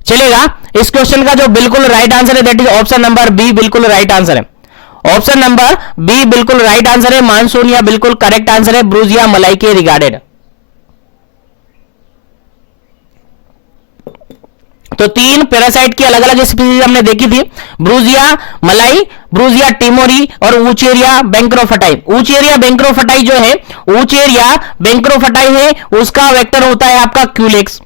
चलेगा इस क्वेश्चन का जो बिल्कुल राइट आंसर है that is option number B, बिल्कुल राइट आंसर है। ऑप्शन नंबर बी बिल्कुल राइट आंसर है। मानसूनिया बिल्कुल करेक्ट आंसर है ब्रूजिया मलाई के रिगार्डेड। तो 3 पैरासाइट की अलग अलग स्पीसीज हमने देखी थी, ब्रूजिया मलाई, ब्रूजिया टिमोरी और वुचेरिया बैंक्रोफटाई। वुचेरिया बैंक्रोफटाई जो है, वुचेरिया बैंक्रोफटाई है उसका वेक्टर होता है आपका क्यूलेक्स,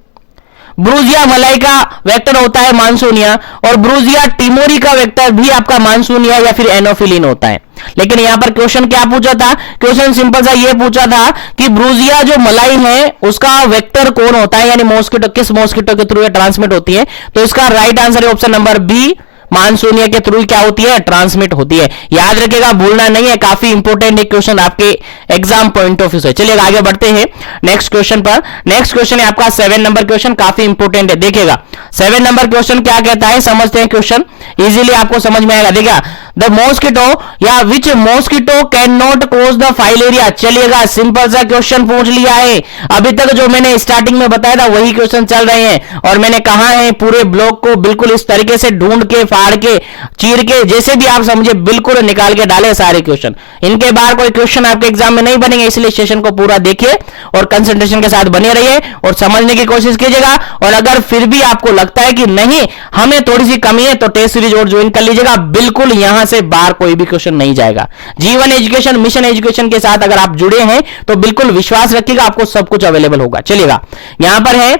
ब्रूजिया मलाई का वेक्टर होता है मानसूनिया और ब्रूजिया टिमोरी का वेक्टर भी आपका मानसूनिया या फिर एनोफिलिन होता है। लेकिन यहां पर क्वेश्चन क्या पूछा था, क्वेश्चन सिंपल सा ये पूछा था कि ब्रूजिया जो मलाई है उसका वेक्टर कौन होता है, यानी मॉस्किटो, किस मॉस्किटो के थ्रू ये ट्रांसमिट होती है। तो इसका राइट आंसर है ऑप्शन नंबर बी, मानसूनिया के थ्रू क्या होती है, ट्रांसमिट होती है। याद रखिएगा, भूलना नहीं है, काफी इंपॉर्टेंट एक क्वेश्चन आपके एग्जाम पॉइंट ऑफ व्यू से। चलिए आगे बढ़ते हैं नेक्स्ट क्वेश्चन पर। नेक्स्ट क्वेश्चन है आपका 7 नंबर क्वेश्चन, काफी इंपॉर्टेंट है। देखिएगा 7 नंबर क्वेश्चन क्या कहता है, समझते हैं क्वेश्चन, इजीली आपको समझ में आएगा। देखिएगा द मॉस्किटो या which mosquito can not cause the filaria. चलिएगा सिंपल सा क्वेश्चन पूछ लिया है। अभी तक जो मैंने स्टार्टिंग में बताया था वही क्वेश्चन चल रहे हैं और मैंने कहा है पूरे ब्लॉक को बिल्कुल इस तरीके से ढूंढ के, फाड़ के, चीर के, जैसे भी आप समझे बिल्कुल निकाल के डाले सारे क्वेश्चन। इनके बाहर कोई क्वेश्चन आपके एग्जाम में नहीं बनेंगे, इसलिए सेशन को पूरा देखिए और कंसंट्रेशन के साथ बने रहिए और समझने की कोशिश कीजिएगा। और अगर फिर भी आपको लगता है कि नहीं हमें थोड़ी सी कमी है तो टेस्ट सीरीज और ज्वाइन कर लीजिएगा। बिल्कुल यहां से बाहर कोई भी क्वेश्चन नहीं जाएगा। जीवन एजुकेशन मिशन एजुकेशन के साथ अगर आप जुड़े हैं तो बिल्कुल विश्वास रखिएगा, आपको सब कुछ अवेलेबल होगा। चलिएगा यहां पर है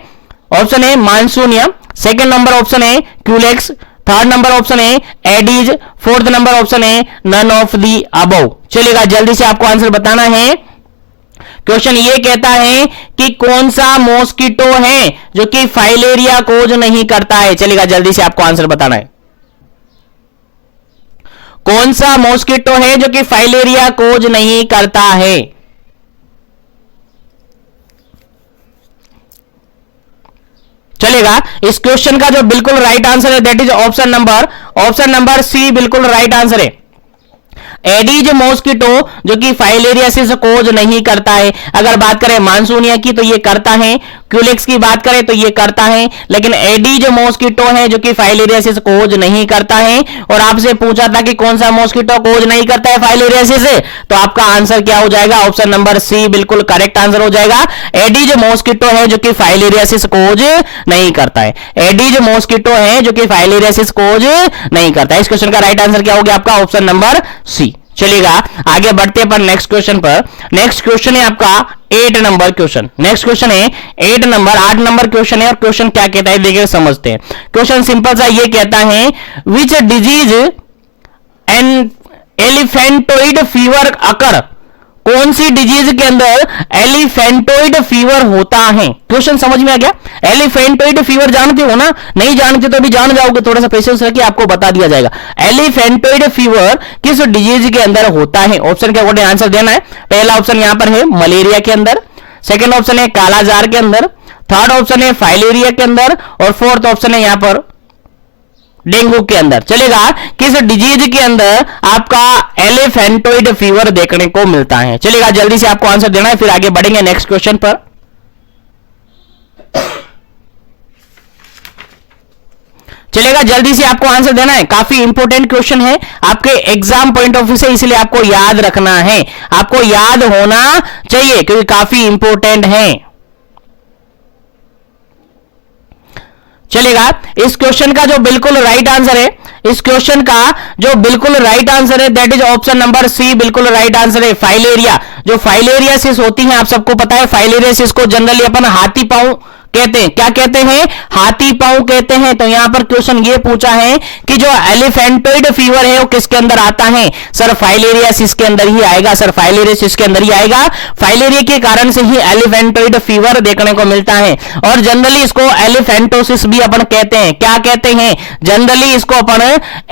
ऑप्शन है मानसूनिया, सेकंड नंबर ऑप्शन है क्यूलेक्स, थर्ड नंबर ऑप्शन है एडीज, फोर्थ नंबर ऑप्शन है नन ऑफ दी अबव। चलिएगा जल्दी से आपको आंसर बताना है। क्वेश्चन ये कहता है कि कौन सा मॉस्किटो है जो कि फाइलेरिया कोज नहीं करता है। चलिएगा जल्दी से आपको आंसर बताना है, कौन सा मॉस्किटो है जो कि फाइलेरिया कोज नहीं करता है। चलेगा इस क्वेश्चन का जो बिल्कुल राइट आंसर है that is option number C, बिल्कुल राइट आंसर है। एडीज मॉस्किटो जो कि फाइलेरियासिस कोज नहीं करता है। अगर बात करें मानसूनिया की तो ये करता है, क्यूलेक्स की बात करें तो ये करता है, लेकिन एडीज मॉस्किटो है जो कि फाइलेरियासिस कोज नहीं करता है। और आपसे पूछा था कि कौन सा मॉस्किटो कोज नहीं करता है फाइलेरियासिस, तो आपका आंसर क्या हो जाएगा? ऑप्शन नंबर सी बिल्कुल करेक्ट आंसर हो जाएगा। एडीज मॉस्किटो है जो कि फाइलेरियासिस कोज नहीं करता है। एडीज मॉस्किटो है जो कि फाइलेरियासिस कोज नहीं करता है। इस क्वेश्चन का राइट आंसर क्या हो गया आपका? Option number C. चलिएगा आगे बढ़ते हैं पर नेक्स्ट क्वेश्चन पर। नेक्स्ट क्वेश्चन है आपका 8 नंबर क्वेश्चन। नेक्स्ट क्वेश्चन है 8 नंबर क्वेश्चन है। और क्वेश्चन क्या कहता है देखिए समझते हैं। क्वेश्चन सिंपल सा ये कहता है विच डिजीज एन एलिफेंटोइड फीवर अकर। कौन सी डिजीज के अंदर एलिफेंटोइड फीवर होता है? क्वेश्चन समझ में आ गया? एलिफेंटोइड फीवर जानते हो ना? नहीं जानते तो अभी जान जाओगे, थोड़ा सा पेशेंस रखिए, आपको बता दिया जाएगा। एलिफेंटोइड फीवर किस डिजीज के अंदर होता है? ऑप्शन के अकॉर्डिंग आंसर देना है। पहला ऑप्शन यहां पर है मलेरिया के अंदर, सेकंड ऑप्शन है कालाजार के अंदर, थर्ड ऑप्शन है फाइलेरिया के अंदर, और फोर्थ ऑप्शन है यहां पर डेंगू के अंदर। चलेगा किस डिजीज के अंदर आपका एलिफेंटोइड फीवर देखने को मिलता है? चलेगा जल्दी से आपको आंसर देना है, फिर आगे बढ़ेंगे नेक्स्ट क्वेश्चन पर। चलेगा जल्दी से आपको आंसर देना है। काफी इंपॉर्टेंट क्वेश्चन है आपके एग्जाम पॉइंट ऑफ व्यू से, इसलिए आपको याद रखना है, आपको याद होना चाहिए क्योंकि काफी इंपॉर्टेंट है। चलेगा इस क्वेश्चन का जो बिल्कुल राइट आंसर है, इस क्वेश्चन का जो बिल्कुल राइट आंसर है that is option number C बिल्कुल राइट आंसर है। फाइलेरिया, जो फाइलेरियासिस होती है आप सबको पता है, फाइलेरियासिस को जनरली अपन हाथी पांव कहते हैं। क्या कहते हैं? हाथी पांव कहते हैं। तो यहां पर क्वेश्चन ये पूछा है कि जो एलिफेंटोइड फीवर है वो किसके अंदर आता है? सर फाइलेरियासिस के अंदर ही आएगा। सर फाइलेरियासिस के अंदर ही आएगा। फाइलेरिया के कारण से ही एलिफेंटोइड फीवर देखने को मिलता है। और जनरली इसको एलिफेंटोसिस भी अपन कहते हैं। क्या कहते हैं? जनरली इसको अपन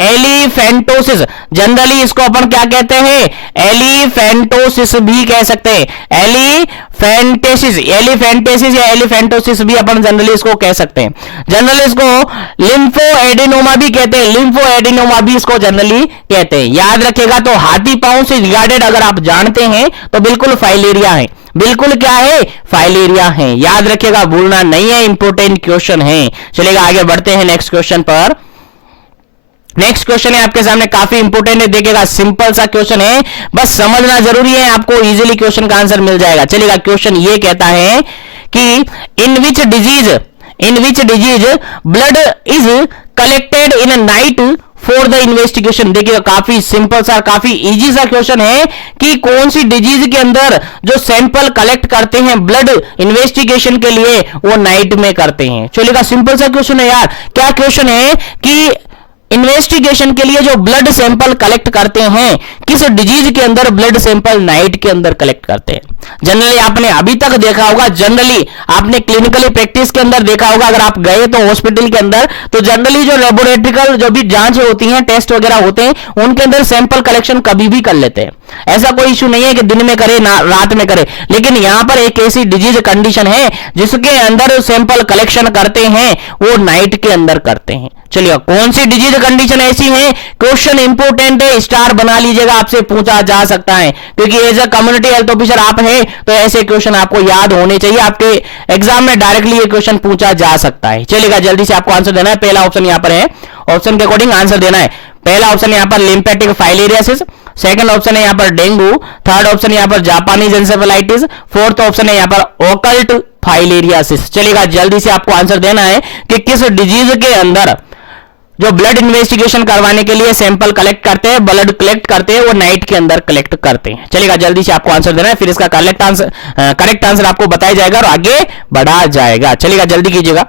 एलिफेंटोसिस, जनरली इसको अपन क्या कहते हैं? एलिफेंटोसिस भी कह सकते हैं। एलिफेंटेसिस, एलिफेंटेसिस या एलिफेंटोसिस भी अपन जनरली इसको कह सकते हैं। जनरली इसको लिम्फोएडिनोमा भी कहते हैं। लिम्फोएडिनोमा भी इसको जनरली कहते हैं। याद रखिएगा। तो हाथी पांव से रिगार्डेड अगर आप जानते हैं तो बिल्कुल फाइलेरिया है। बिल्कुल क्या है? फाइलेरिया है। याद रखिएगा, भूलना नहीं है, इंपॉर्टेंट क्वेश्चन है। चलेगा आगे बढ़ते हैं नेक्स्ट क्वेश्चन पर। नेक्स्ट क्वेश्चन है आपके सामने, काफी इंपोर्टेंट है, देखिएगा सिंपल सा क्वेश्चन है, बस समझना जरूरी है, आपको इजीली क्वेश्चन का आंसर मिल जाएगा। चलिएगा क्वेश्चन ये कहता है कि in which disease blood is collected in night for the investigation. देखिएगा काफी सिंपल सा, काफी इजी सा क्वेश्चन है कि कौन सी डिजीज के अंदर जो सैंपल कलेक्ट करते हैं ब्लड इन्वेस्टिगेशन के लिए वो नाइट में करते हैं। चलिएगा सिंपल सा क्वेश्चन है यार। क्या क्वेश्चन है कि इन्वेस्टिगेशन के लिए जो ब्लड सैंपल कलेक्ट करते हैं, किस डिजीज के अंदर ब्लड सैंपल नाइट के अंदर कलेक्ट करते हैं? जनरली आपने अभी तक देखा होगा, जनरली आपने क्लिनिकली प्रैक्टिस के अंदर देखा होगा, अगर आप गए तो हॉस्पिटल के अंदर, तो जनरली जो लेबोरेटरिकल जो भी जांच होती हैं, टेस्ट वगैरह होते हैं, उनके अंदर सैंपल कलेक्शन कभी भी कर लेते हैं। ऐसा कोई इश्यू नहीं है कि दिन में करे ना रात में करे, लेकिन यहां पर एक ऐसी डिजीज कंडीशन है जिसके अंदर सैंपल कलेक्शन करते हैं वो नाइट के अंदर करते हैं। चलिए कौन सी डिजीज कंडीशन ऐसी है? क्वेश्चन इंपोर्टेंट है, स्टार बना लीजिएगा, आपसे पूछा जा सकता है, क्योंकि as a community health officer आप हैं तो ऐसे क्वेश्चन आपको याद होने चाहिए, आपके एग्जाम में डायरेक्टली ये क्वेश्चन पूछा जा सकता है। चलिएगा जल्दी से आपको आंसर देना है। पहला ऑप्शन यहां पर है, ऑप्शन के अकॉर्डिंग आंसर देना है। पहला ऑप्शन यहां पर लिम्फेटिक फाइलेरियासिस, सेकंड ऑप्शन है यहां पर डेंगू, थर्ड ऑप्शन यहां पर जापानीज एन्सेफेलाइटिस, फोर्थ ऑप्शन है यहां पर ओकल्ट फाइलेरियासिस। चलिएगा जल्दी से आपको आंसर देना है कि किस डिजीज के अंदर जो ब्लड इन्वेस्टिगेशन करवाने के लिए सैंपल कलेक्ट करते हैं, ब्लड कलेक्ट करते हैं, वो नाइट के अंदर कलेक्ट करते हैं। चलिएगा जल्दी से आपको आंसर देना है, फिर इसका करेक्ट आंसर आपको बताया जाएगा और आगे बढ़ा जाएगा। चलिएगा जल्दी कीजिएगा।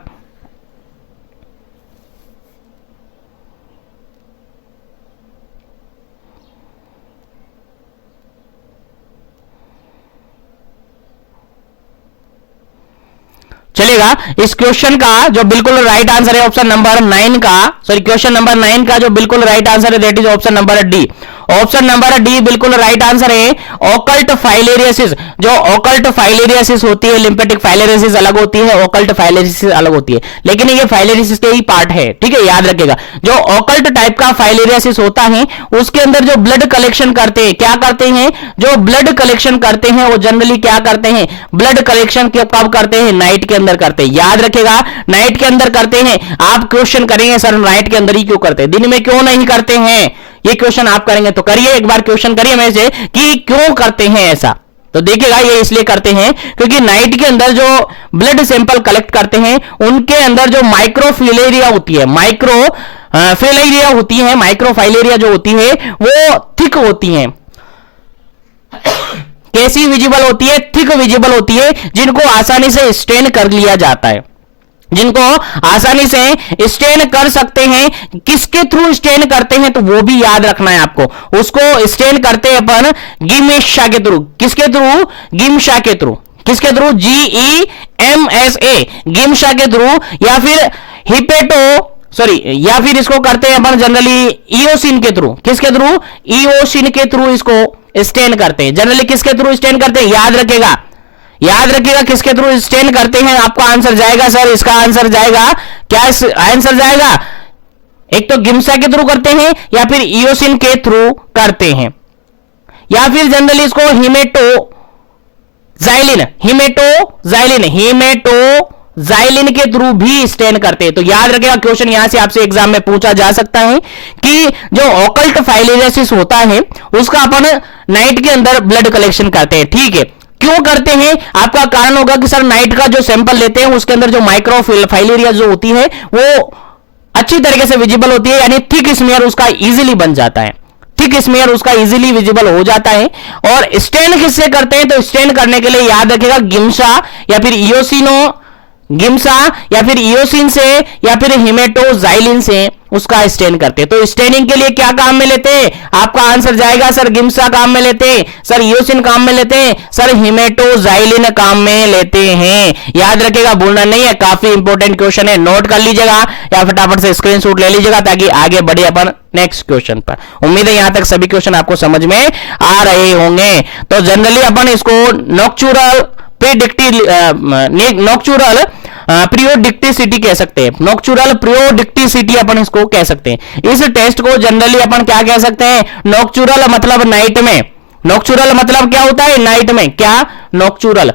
चलेगा इस क्वेश्चन का जो बिल्कुल राइट आंसर है ऑप्शन नंबर 9 का, सॉरी क्वेश्चन नंबर 9 का जो बिल्कुल राइट आंसर है that is option number D. Option number D बिल्कुल राइट आंसर है। ओकल्ट फाइलेरियासिस, जो ओकल्ट फाइलेरियासिस होती है, लिम्फेटिक फाइलेरियासिस अलग होती है, ओकल्ट फाइलेरियासिस अलग होती है, लेकिन ये फाइलेरियासिस के ही पार्ट है, ठीक है, याद रखिएगा। जो ओकल्ट टाइप का फाइलेरियासिस होता है उसके अंदर जो ब्लड कलेक्शन करते हैं, क्या करते हैं, जो ब्लड कलेक्शन करते हैं वो जनरली क्या करते हैं, ब्लड कलेक्शन कब करते हैं, नाइट के अंदर करते हैं, याद रखिएगा, नाइट के अंदर करते हैं। आप क्वेश्चन करेंगे सर नाइट के अंदर ही क्यों करते हैं, दिन में क्यों नहीं करते हैं, ये क्वेश्चन आप करेंगे तो करिए, एक बार क्वेश्चन करिए मेरे से कि क्यों करते हैं ऐसा। तो देखिएगा ये इसलिए करते हैं क्योंकि नाइट के अंदर जो ब्लड सैंपल कलेक्ट करते हैं उनके अंदर जो माइक्रोफिलेरिया होती है, माइक्रोफिलेरिया होती है, माइक्रोफाइलेरिया जो होती है वो थिक होती है। कैसी विजिबल होती है, थिक विजिबल होती है, जिनको आसानी से स्टेन कर लिया जाता है, जिनको आसानी से स्टेन कर सकते हैं। किसके थ्रू स्टेन करते हैं तो वो भी याद रखना है आपको, उसको स्टेन करते हैं अपन गिम्सा के थ्रू। किसके थ्रू, गिम्सा के थ्रू, किसके थ्रू, GEMSA, गिम्सा के थ्रू, या फिर या फिर इसको करते हैं अपन जनरली इओसिन के थ्रू। किसके थ्रू, इओसिन के थ्रू इसको स्टेन करते हैं। जनरली किसके थ्रू स्टेन करते हैं, याद रखिएगा, याद रखिएगा किसके थ्रू स्टेन करते हैं। आपका आंसर जाएगा सर, इसका आंसर जाएगा क्या, आंसर जाएगा एक तो गिम्सा के थ्रू करते हैं या फिर इओसिन के थ्रू करते हैं, या फिर जनरली इसको हिमेटोजाइलिन के थ्रू भी स्टेन करते हैं। तो याद रखिएगा क्वेश्चन यहां से आपसे एग्जाम में पूछा जा सकता है कि जो ओकल्ट फाइलेरियासिस होता है उसका अपन नाइट के अंदर ब्लड कलेक्शन करते हैं, ठीक है। क्यों करते हैं, आपका कारण होगा कि सर नाइट का जो सैंपल लेते हैं उसके अंदर जो माइक्रोफाइलेरिया जो होती है वो अच्छी तरीके से विजिबल होती है, यानी थिक स्मीयर उसका इजीली बन जाता है, थिक स्मीयर उसका इजीली विजिबल हो जाता है। और स्टेन किससे करते हैं, तो स्टेन करने के लिए याद रखिएगा गिम्सा या फिर इओसिन से या फिर हिमेटोजाइलिन से उसका स्टेन करते हैं। तो स्टेनिंग के लिए क्या काम में लेते हैं, आपका आंसर जाएगा सर गिम्सा काम में लेते हैं, सर इओसिन काम में लेते हैं, सर हिमेटोजाइलिन काम में लेते हैं। याद रखिएगा, भूलना नहीं है, काफी इंपॉर्टेंट क्वेश्चन है, नोट कर लीजिएगा या फटाफट से स्क्रीनशॉट ले लीजिएगा ताकि आगे बढ़े अपन नेक्स्ट क्वेश्चन पर। उम्मीद है यहां तक सभी क्वेश्चन आपको समझ में आ रहे होंगे। तो जनरली अपन इसको नॉक्चुरल प्रियोडिक्टिसिटी कह सकते हैं, नॉक्चुरल प्रियोडिक्टिसिटी अपन इसको कह सकते हैं। इस टेस्ट को जनरली अपन क्या कह सकते हैं, नॉक्चुरल मतलब नाइट में, नॉक्चुरल मतलब क्या होता है, नाइट में, क्या, नॉक्चुरल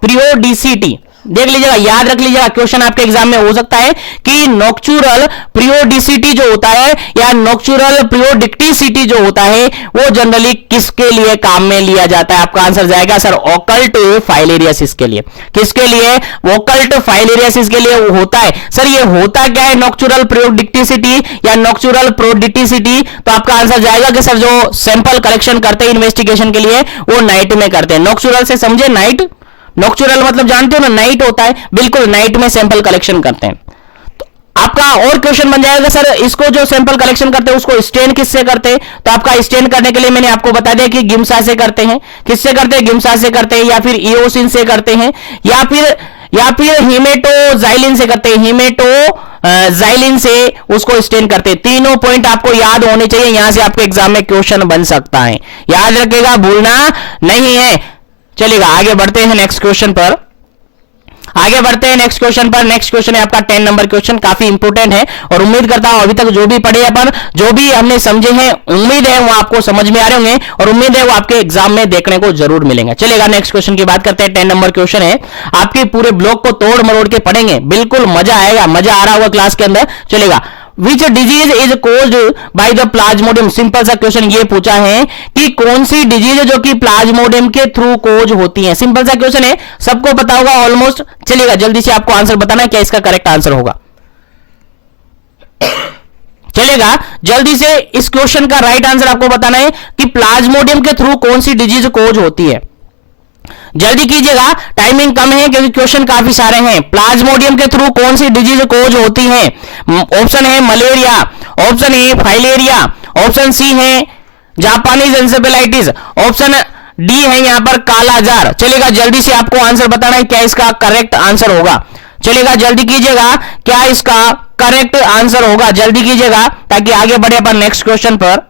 प्रियोडिसिटी देख लीजिएगा, याद रख लीजिएगा, क्वेश्चन आपके एग्जाम में हो सकता है कि नॉक्चुरल प्रियोडिसिटी जो होता है या नॉक्चुरल प्रियोडिक्टिसिटी जो होता है वो जनरली किसके लिए काम में लिया जाता है। आपका आंसर जाएगा सर ओकल्ट फाइलेरियासिस के लिए। किसके लिए, ओकल्ट फाइलेरियासिस के लिए होता है। सर ये होता क्या है, नॉक्चुरल प्रियोडिक्टिसिटी या नॉक्चुरल प्रियोडिसिटी, तो आपका आंसर जाएगा कि सर जो सैंपल कलेक्शन करते हैं इन्वेस्टिगेशन के लिए वो नाइट में करते हैं। नॉक्चुरल से समझे, नाइट, नॉक्चुरल मतलब जानते हो ना, नाइट होता है, बिल्कुल नाइट में सैंपल कलेक्शन करते हैं। तो आपका और क्वेश्चन बन जाएगा सर इसको जो सैंपल कलेक्शन करते हैं उसको स्टेन किससे करते हैं, तो आपका स्टेन करने के लिए मैंने आपको बता दिया कि गिम्सा से करते हैं। किससे करते हैं, गिम्सा से करते हैं, या फिर इओसिन से करते हैं, या फिर हिमेटोजाइलिन से करते हैं, हिमेटोजाइलिन से उसको स्टेन करते हैं। तीनों पॉइंट आपको याद होने चाहिए, यहां से आपके एग्जाम में क्वेश्चन बन सकता है, याद रखिएगा, भूलना नहीं है। चलिएगा आगे बढ़ते हैं नेक्स्ट क्वेश्चन पर, नेक्स्ट क्वेश्चन है आपका 10 नंबर क्वेश्चन, काफी इंपोर्टेंट है और उम्मीद करता हूं अभी तक जो भी पढ़े अपन, जो भी हमने समझे हैं, उम्मीद है वो आपको समझ में आ रहे होंगे और उम्मीद है वो आपके एग्जाम में देखने को जरूर मिलेंगे। चलिएगा नेक्स्ट क्वेश्चन की बात करते हैं। 10 नंबर क्वेश्चन है, आपके पूरे ब्लॉक को तोड़ मरोड़ के पढ़ेंगे, बिल्कुल मजा आएगा, मजा आ रहा होगा क्लास के अंदर। चलेगा, Which disease is caused by the plasmodium? Simple सा क्वेश्चन ये पूछा है कि कौन सी डिजीज जो कि प्लाज्मोडियम के थ्रू कोज होती है। सिंपल सा क्वेश्चन है, सबको पता होगा ऑलमोस्ट। चलिएगा जल्दी से आपको आंसर बताना है क्या इसका करेक्ट आंसर होगा। चलेगा जल्दी से इस क्वेश्चन का राइट आंसर आपको बताना है कि प्लाज्मोडियम के थ्रू कौन सी डिजीज कोज होती है। जल्दी कीजिएगा, टाइमिंग कम है क्योंकि क्वेश्चन काफी सारे हैं। प्लाज्मोडियम के थ्रू कौन सी डिजीज कोज होती है? ऑप्शन है malaria, option A filaria, option C है जापानीज एन्सेफेलाइटिस, ऑप्शन डी है यहां पर कालाजार। चलेगा जल्दी से आपको आंसर बताना है क्या इसका करेक्ट आंसर होगा। चलेगा, जल्दी कीजिएगा, क्या इसका करेक्ट आंसर होगा, जल्दी कीजिएगा ताकि आगे बढ़े अपन नेक्स्ट क्वेश्चन पर।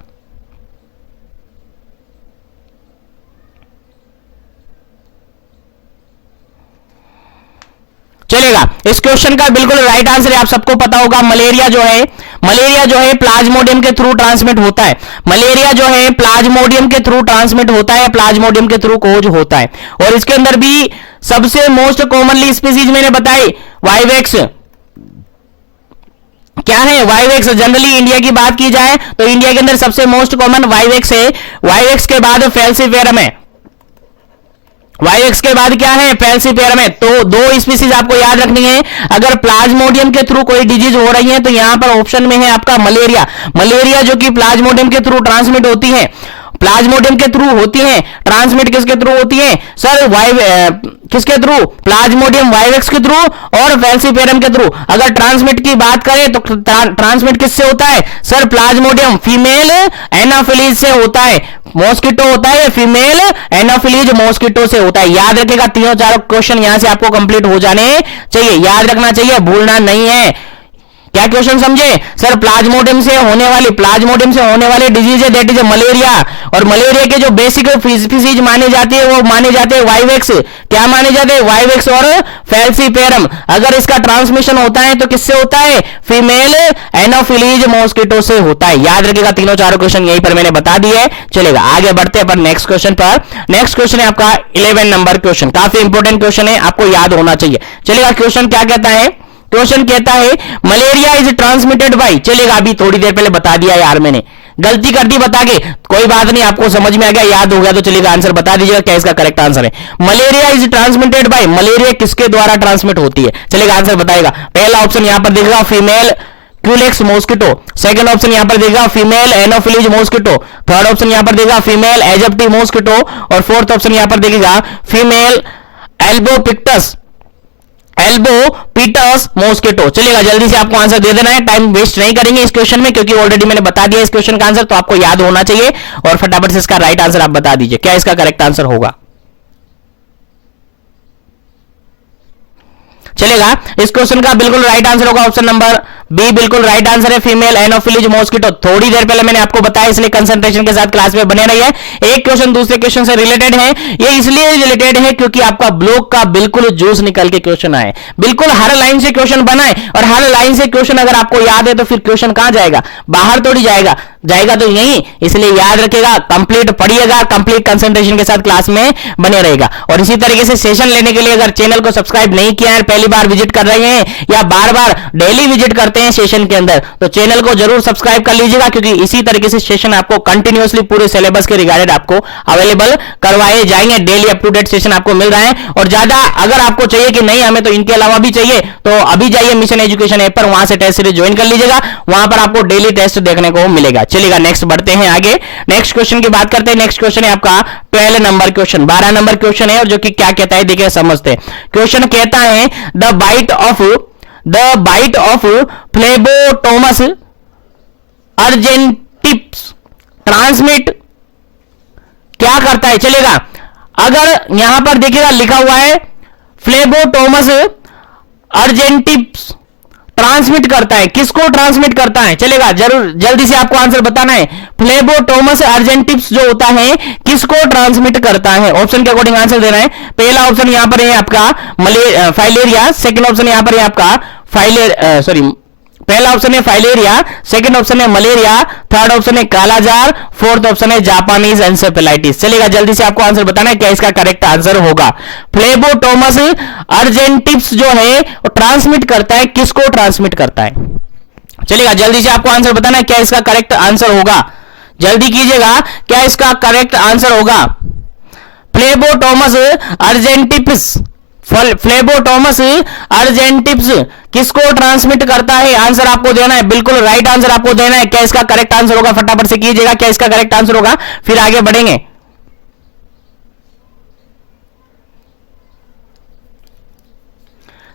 चलेगा, इस क्वेश्चन का बिल्कुल राइट आंसर है, आप सबको पता होगा, मलेरिया जो है प्लाज्मोडियम के थ्रू ट्रांसमिट होता है। मलेरिया जो है प्लाज्मोडियम के थ्रू ट्रांसमिट होता है, प्लाज्मोडियम के थ्रू कोज होता है। और इसके अंदर भी सबसे मोस्ट कॉमनली स्पीसीज मैंने बताई वाइवेक्स, क्या है वाइवेक्स। जनरली इंडिया की बात की जाए तो इंडिया के अंदर सबसे मोस्ट कॉमन वाइवेक्स है। वाइवेक्स के बाद फैल्सीफेरम है, वाइवेक्स के बाद क्या है फैल्सीफेरम है। तो दो स्पीसीज आपको याद रखनी है। अगर प्लाज्मोडियम के थ्रू कोई डिजीज हो रही है तो यहां पर ऑप्शन में है आपका मलेरिया। मलेरिया जो कि प्लाज्मोडियम के थ्रू ट्रांसमिट होती है, प्लाज्मोडियम के थ्रू होती है, ट्रांसमिट किसके थ्रू होती है सर, किसके थ्रू, प्लाज्मोडियम वाइवेक्स के थ्रू और फैल्सीफेरम के थ्रू। अगर ट्रांसमिट की बात करें तो ट्रांसमिट किससे होता है सर, प्लाज्मोडियम फीमेल एनाफिलीज से होता है, मॉस्किटो होता है, फीमेल एनाफिलीज मॉस्किटो से होता है। याद रखेगा, तीनों चारों क्वेश्चन यहां से आपको कंप्लीट हो जाने चाहिए, याद रखना चाहिए, भूलना नहीं है। क्या क्वेश्चन समझे सर, प्लाज्मोडियम से होने वाली डिजीज है दैट इज मलेरिया। और मलेरिया के जो बेसिक स्पीसीज माने जाते हैं वो माने जाते हैं वाइवेक्स। क्या माने जाते हैं, वाइवेक्स और फैल्सीफेरम। अगर इसका ट्रांसमिशन होता है तो किससे होता है, फीमेल एनाफिलीज मॉस्किटो से होता है। याद रखिएगा, तीनों चारों क्वेश्चन यहीं पर मैंने बता दिए। चलेगा, आगे बढ़ते हैं पर नेक्स्ट क्वेश्चन पर। नेक्स्ट क्वेश्चन है आपका 11 नंबर क्वेश्चन, काफी इंपॉर्टेंट क्वेश्चन है, आपको याद होना चाहिए। चलेगा, क्वेश्चन क्या कहता है, क्वेश्चन कहता है मलेरिया इज ट्रांसमिटेड बाय, चलेगा अभी थोड़ी देर पहले बता दिया यार, मैंने गलती कर दी बता के, कोई बात नहीं, आपको समझ में आ गया, याद हो गया तो चलेगा, आंसर बता दीजिएगा क्या इसका करेक्ट आंसर है। Malaria is transmitted by, malaria किसके द्वारा ट्रांसमिट होती है, चलेगा आंसर बताएगा। पहला ऑप्शन यहां पर देखेगा female Culex mosquito, second option यहां पर देगा female anopheles mosquito, third option यहां पर देगा फीमेल एजिप्टी मॉस्किटो और फोर्थ ऑप्शन यहां पर देखेगा फीमेल एल्बोपिटस मॉस्किटो। चलिएगा, जल्दी से आपको आंसर दे देना है, टाइम वेस्ट नहीं करेंगे इस क्वेश्चन में क्योंकि ऑलरेडी मैंने बता दिया इस क्वेश्चन का आंसर, तो आपको याद होना चाहिए और फटाफट से इसका राइट आंसर आप बता दीजिए, क्या इसका करेक्ट आंसर होगा। चलेगा, इस क्वेश्चन का बिल्कुल राइट आंसर होगा ऑप्शन नंबर बी, बिल्कुल राइट आंसर है फीमेल एनोफिलीज मॉस्किटो। थोड़ी देर पहले मैंने आपको बताया, इसलिए कंसंट्रेशन के साथ क्लास में बने रहिए। एक क्वेश्चन दूसरे क्वेश्चन से रिलेटेड है, ये इसलिए रिलेटेड है क्योंकि आपका ब्लॉक का बिल्कुल जूस निकल के क्वेश्चन आए, बिल्कुल हर लाइन से क्वेश्चन बनाए और हर लाइन से क्वेश्चन अगर आपको याद है तो फिर क्वेश्चन कहां जाएगा, बाहर थोड़ी जाएगा, जाएगा तो यही, इसलिए याद रखिएगा, कंप्लीट पढ़िएगा, कंप्लीट कंसंट्रेशन के साथ क्लास में बने रहेगा। और इसी तरीके से सेशन लेने के लिए अगर चैनल को सब्सक्राइब नहीं किया है, पहली बार विजिट कर रहे हैं या बार बार डेली विजिट करते हैं सेशन के अंदर, तो चैनल को जरूर सब्सक्राइब कर लीजिएगा क्योंकि इसी तरीके से सेशन आपको कंटिन्यूअसली पूरे सिलेबस के रिगार्डेड आपको अवेलेबल करवाए जाएंगे। Daily up to date session आपको मिल रहा है और ज्यादा अगर आपको चाहिए कि नहीं हमें तो इनके अलावा भी चाहिए तो अभी जाइए मिशन एजुकेशन ऐप पर, वहां से टेस्ट सीरीज ज्वाइन कर लीजिएगा, वहां पर आपको डेली टेस्ट देखने को मिलेगा। चलिएगा, नेक्स्ट बढ़ते हैं आगे, नेक्स्ट क्वेश्चन की बात करते हैं। नेक्स्ट क्वेश्चन है आपका 12 नंबर क्वेश्चन, 12 नंबर क्वेश्चन है और जो कि क्या कहता है देखिए समझते हैं। क्वेश्चन कहता है the bite of Phlebotomus argentipes transmit क्या करता है। चलेगा, अगर यहां पर देखिएगा लिखा हुआ है फ्लेबोटोमस अर्जेंटिप्स ट्रांसमिट करता है, किसको ट्रांसमिट करता है, चलेगा जरूर जल्दी से आपको आंसर बताना है। फ्लेबोटोमस अर्जेंटिप्स जो होता है किसको ट्रांसमिट करता है, ऑप्शन के अकॉर्डिंग आंसर देना है। पहला ऑप्शन यहां पर है आपका फाइलेरिया, सेकंड ऑप्शन यहां पर है आपका पहला ऑप्शन है फाइलेरिया, सेकंड ऑप्शन है मलेरिया, थर्ड ऑप्शन है कालाजार, फोर्थ ऑप्शन है जापानीज एंसेफेलाइटिस। चलेगा, जल्दी से आपको आंसर बताना है क्या इसका करेक्ट आंसर होगा। फ्लेबोटोमस अर्जेंटिप्स जो है वो ट्रांसमिट करता है, किसको ट्रांसमिट करता है, चलेगा जल्दी से आपको आंसर बताना है क्या इसका करेक्ट आंसर होगा, जल्दी कीजिएगा, क्या इसका करेक्ट आंसर होगा। फ्लेबोटोमस अर्जेंटिप्स किसको ट्रांसमिट करता है, आंसर आपको देना है, बिल्कुल राइट आंसर आपको देना है, क्या इसका करेक्ट आंसर होगा, फटाफट से कीजिएगा क्या इसका करेक्ट आंसर होगा, फिर आगे बढ़ेंगे।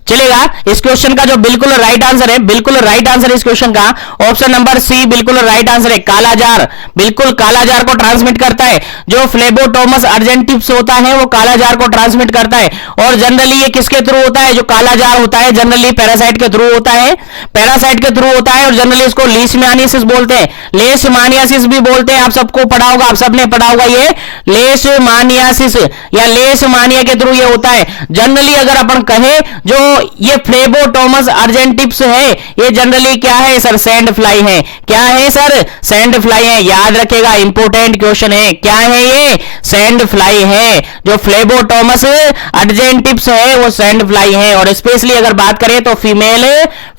चलेगा। इस क्वेश्चन का जो बिल्कुल राइट आंसर है, बिल्कुल राइट आंसर इस क्वेश्चन का ऑप्शन नंबर सी बिल्कुल राइट आंसर है। कालाजार, बिल्कुल कालाजार को ट्रांसमिट करता है। जो फ्लेबोटोमस अर्जेंटिप्स होता है वो कालाजार को ट्रांसमिट करता है। और जनरली ये किसके थ्रू होता है? जो कालाजार होता है जनरली पैरासाइट के थ्रू होता है, पैरासाइट के थ्रू होता है। और जनरली इसको लीशमानियासिस बोलते हैं, लेशमानियासिस भी बोलते हैं। आप सबको पढ़ा होगा, आप सबने पढ़ा होगा ये लेशमानियासिस या लेशमानिया के थ्रू ये होता है। जनरली अगर अपन कहें जो ये फ्लेबोटोमस अर्जेंटिप्स है ये जनरली क्या है सर? सैंड फ्लाई है। क्या है सर? सैंड फ्लाई है। याद रखेगा, इंपॉर्टेंट क्वेश्चन है। क्या है ये? सैंड फ्लाई है। जो फ्लेबोटोमस अर्जेंटिप्स है वो सैंड फ्लाई है। और स्पेशली अगर बात करें तो फीमेल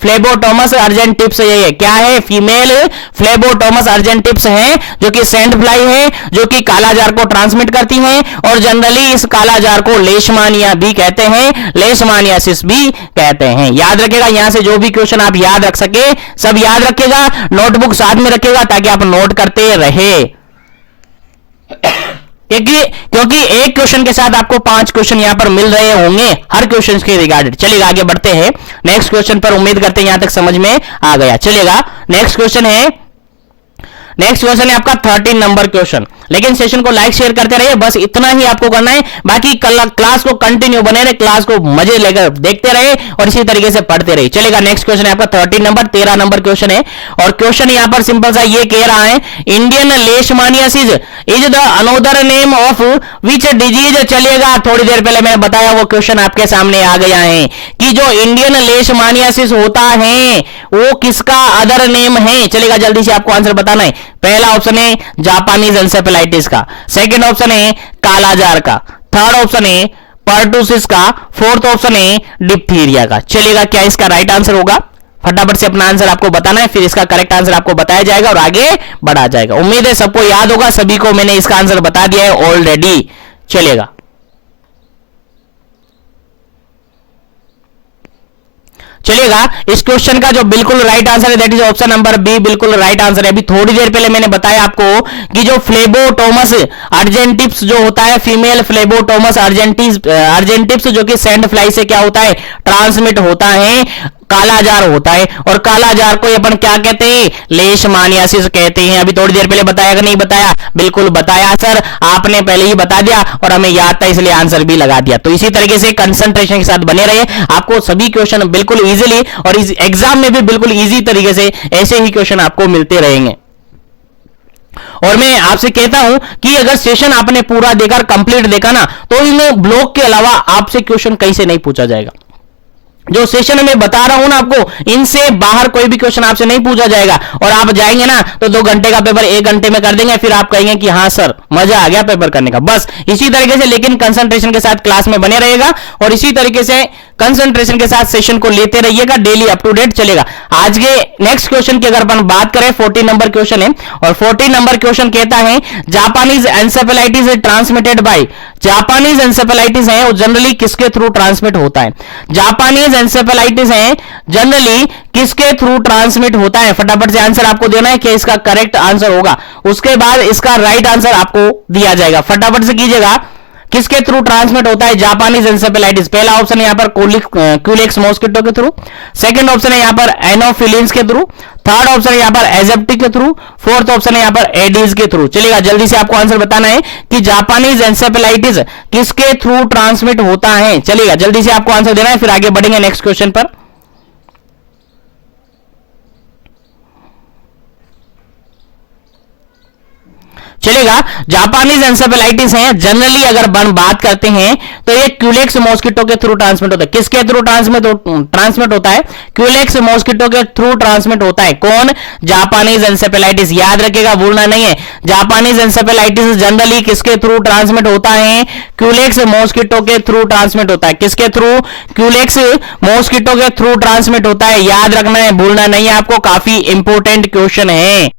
फ्लेबोटोमस अर्जेंटिप्स ये क्या है? फीमेल फ्लेबोटोमस अर्जेंटिप्स है जो कि सैंड फ्लाई है, जो कि कालाजार को ट्रांसमिट करती है। और जनरली इस कालाजार को लेशमानिया भी कहते हैं, लेशमानियासिस भी कहते हैं। याद रखेगा, यहां से जो भी क्वेश्चन आप याद रख सके सब याद रखेगा, नोटबुक साथ में रखेगा ताकि आप नोट करते रहे। क्योंकि एक क्वेश्चन के साथ आपको 5 क्वेश्चन यहां पर मिल रहे होंगे हर क्वेश्चन के रिगार्डेड। चलिएगा आगे बढ़ते हैं नेक्स्ट क्वेश्चन पर। उम्मीद करते हैं यहां तक समझ में आ गया। चलिएगा नेक्स्ट क्वेश्चन है, नेक्स्ट क्वेश्चन है आपका 13 नंबर क्वेश्चन। लेकिन सेशन को लाइक शेयर करते रहिए, बस इतना ही आपको करना है। बाकी क्लास को कंटिन्यू बने रहे, क्लास को मजे लेकर देखते रहे और इसी तरीके से पढ़ते रहिए। चलेगा नेक्स्ट क्वेश्चन है आपका 13 नंबर क्वेश्चन है। और क्वेश्चन यहां पर सिंपल सा ये कह रहा है, Indian leishmaniasis is the another name of which disease. चलिएगा थोड़ी देर पहले मैंने बताया वो क्वेश्चन आपके सामने आ गया है कि जो इंडियन लेशमानियासिस होता है वो किसका अदर नेम है। चलेगा जल्दी से आपको आंसर बताना है। पहला ऑप्शन है जापानीज एंसेफेलाइटिस का, सेकंड ऑप्शन है कालाजार का, थर्ड ऑप्शन है पर्टुसिस का, फोर्थ ऑप्शन है डिप्थीरिया का। चलेगा क्या इसका राइट आंसर होगा? फटाफट से अपना आंसर आपको बताना है, फिर इसका करेक्ट आंसर आपको बताया जाएगा और आगे बढ़ा जाएगा। उम्मीद है सबको याद होगा, सभी को मैंने इसका आंसर बता दिया है ऑलरेडी। चलेगा चलिएगा इस क्वेश्चन का जो बिल्कुल राइट आंसर है that is option number B बिल्कुल राइट आंसर है। अभी थोड़ी देर पहले मैंने बताया आपको कि जो फ्लेबोटोमस अर्जेंटिप्स जो होता है, फीमेल फ्लेबोटोमस अर्जेंटिप्स जो कि सैंड फ्लाई से क्या होता है? ट्रांसमिट होता है, कालाजार होता है। और कालाजार को अपन क्या कहते हैं? लेशमानियासिस कहते हैं। अभी थोड़ी देर पहले बताया कि नहीं बताया? बिल्कुल बताया सर, आपने पहले ही बता दिया और हमें याद था इसलिए आंसर भी लगा दिया। तो इसी तरीके से कंसंट्रेशन के साथ बने रहिए, आपको सभी क्वेश्चन बिल्कुल इजीली और इस एग्जाम में भी बिल्कुल इजी तरीके से ऐसे ही क्वेश्चन आपको मिलते रहेंगे। और मैं आपसे कहता हूं कि अगर सेशन आपने पूरा देखा, कंप्लीट देखा ना, तो इन ब्लॉक के अलावा आपसे क्वेश्चन कहीं से नहीं पूछा जाएगा। जो सेशन में बता रहा हूं ना आपको, इनसे बाहर कोई भी क्वेश्चन आपसे नहीं पूछा जाएगा। और आप जाएंगे ना तो 2 घंटे का पेपर 1 घंटे में कर देंगे, फिर आप कहेंगे कि हाँ सर मजा आ गया पेपर करने का। बस इसी तरीके से, लेकिन कंसंट्रेशन के साथ क्लास में बने रहेगा और इसी तरीके से कंसंट्रेशन के साथ सेशन को लेते रहिएगा, डेली अप टू डेट चलेगा। आज के नेक्स्ट क्वेश्चन की अगर अपन बात करें, 14 नंबर क्वेश्चन है और 14 नंबर क्वेश्चन कहता है Japanese encephalitis is transmitted by. Japanese encephalitis है वो जनरली किसके थ्रू ट्रांसमिट होता है? जापानीज एंसेफेलाइटिस है जनरली किसके थ्रू ट्रांसमिट होता है? फटाफट से आंसर आपको देना है कि इसका करेक्ट आंसर होगा, उसके बाद इसका राइट आंसर आपको दिया जाएगा। फटाफट से कीजिएगा, किसके थ्रू ट्रांसमिट होता है जापानीज एंसेफेलाइटिस? पहला ऑप्शन है यहां पर क्यूलेक्स मॉस्किटो के थ्रू, सेकंड ऑप्शन है यहां पर एनोफिलिन्स के थ्रू, थर्ड ऑप्शन है यहां पर एजेप्टिक के थ्रू, फोर्थ ऑप्शन है यहां पर एडीज के थ्रू। चलिएगा जल्दी से आपको आंसर बताना है कि जापानीज एंसेफेलाइटिस किसके थ्रू ट्रांसमिट होता है। चलिएगा जल्दी से आपको आंसर देना है, फिर आगे बढ़ेंगे नेक्स्ट क्वेश्चन पर। चलेगा, जापानीज एंसेफेलाइटिस है जनरली अगर बात करते हैं तो ये क्यूलेक्स मॉस्किटो के थ्रू ट्रांसमिट होता है। किसके थ्रू ट्रांसमिट होता है? क्यूलेक्स मॉस्किटो के थ्रू ट्रांसमिट होता है। कौन? Japanese encephalitis. याद रखिएगा, भूलना नहीं है। जापानीज एंसेफेलाइटिस जनरली किसके थ्रू ट्रांसमिट होता है? क्यूलेक्स मॉस्किटो के थ्रू ट्रांसमिट होता है। किसके थ्रू? क्यूलेक्स मॉस्किटो के थ्रू ट्रांसमिट होता है। याद रखना है, भूलना नहीं है आपको, काफी इंपॉर्टेंट क्वेश्चन है।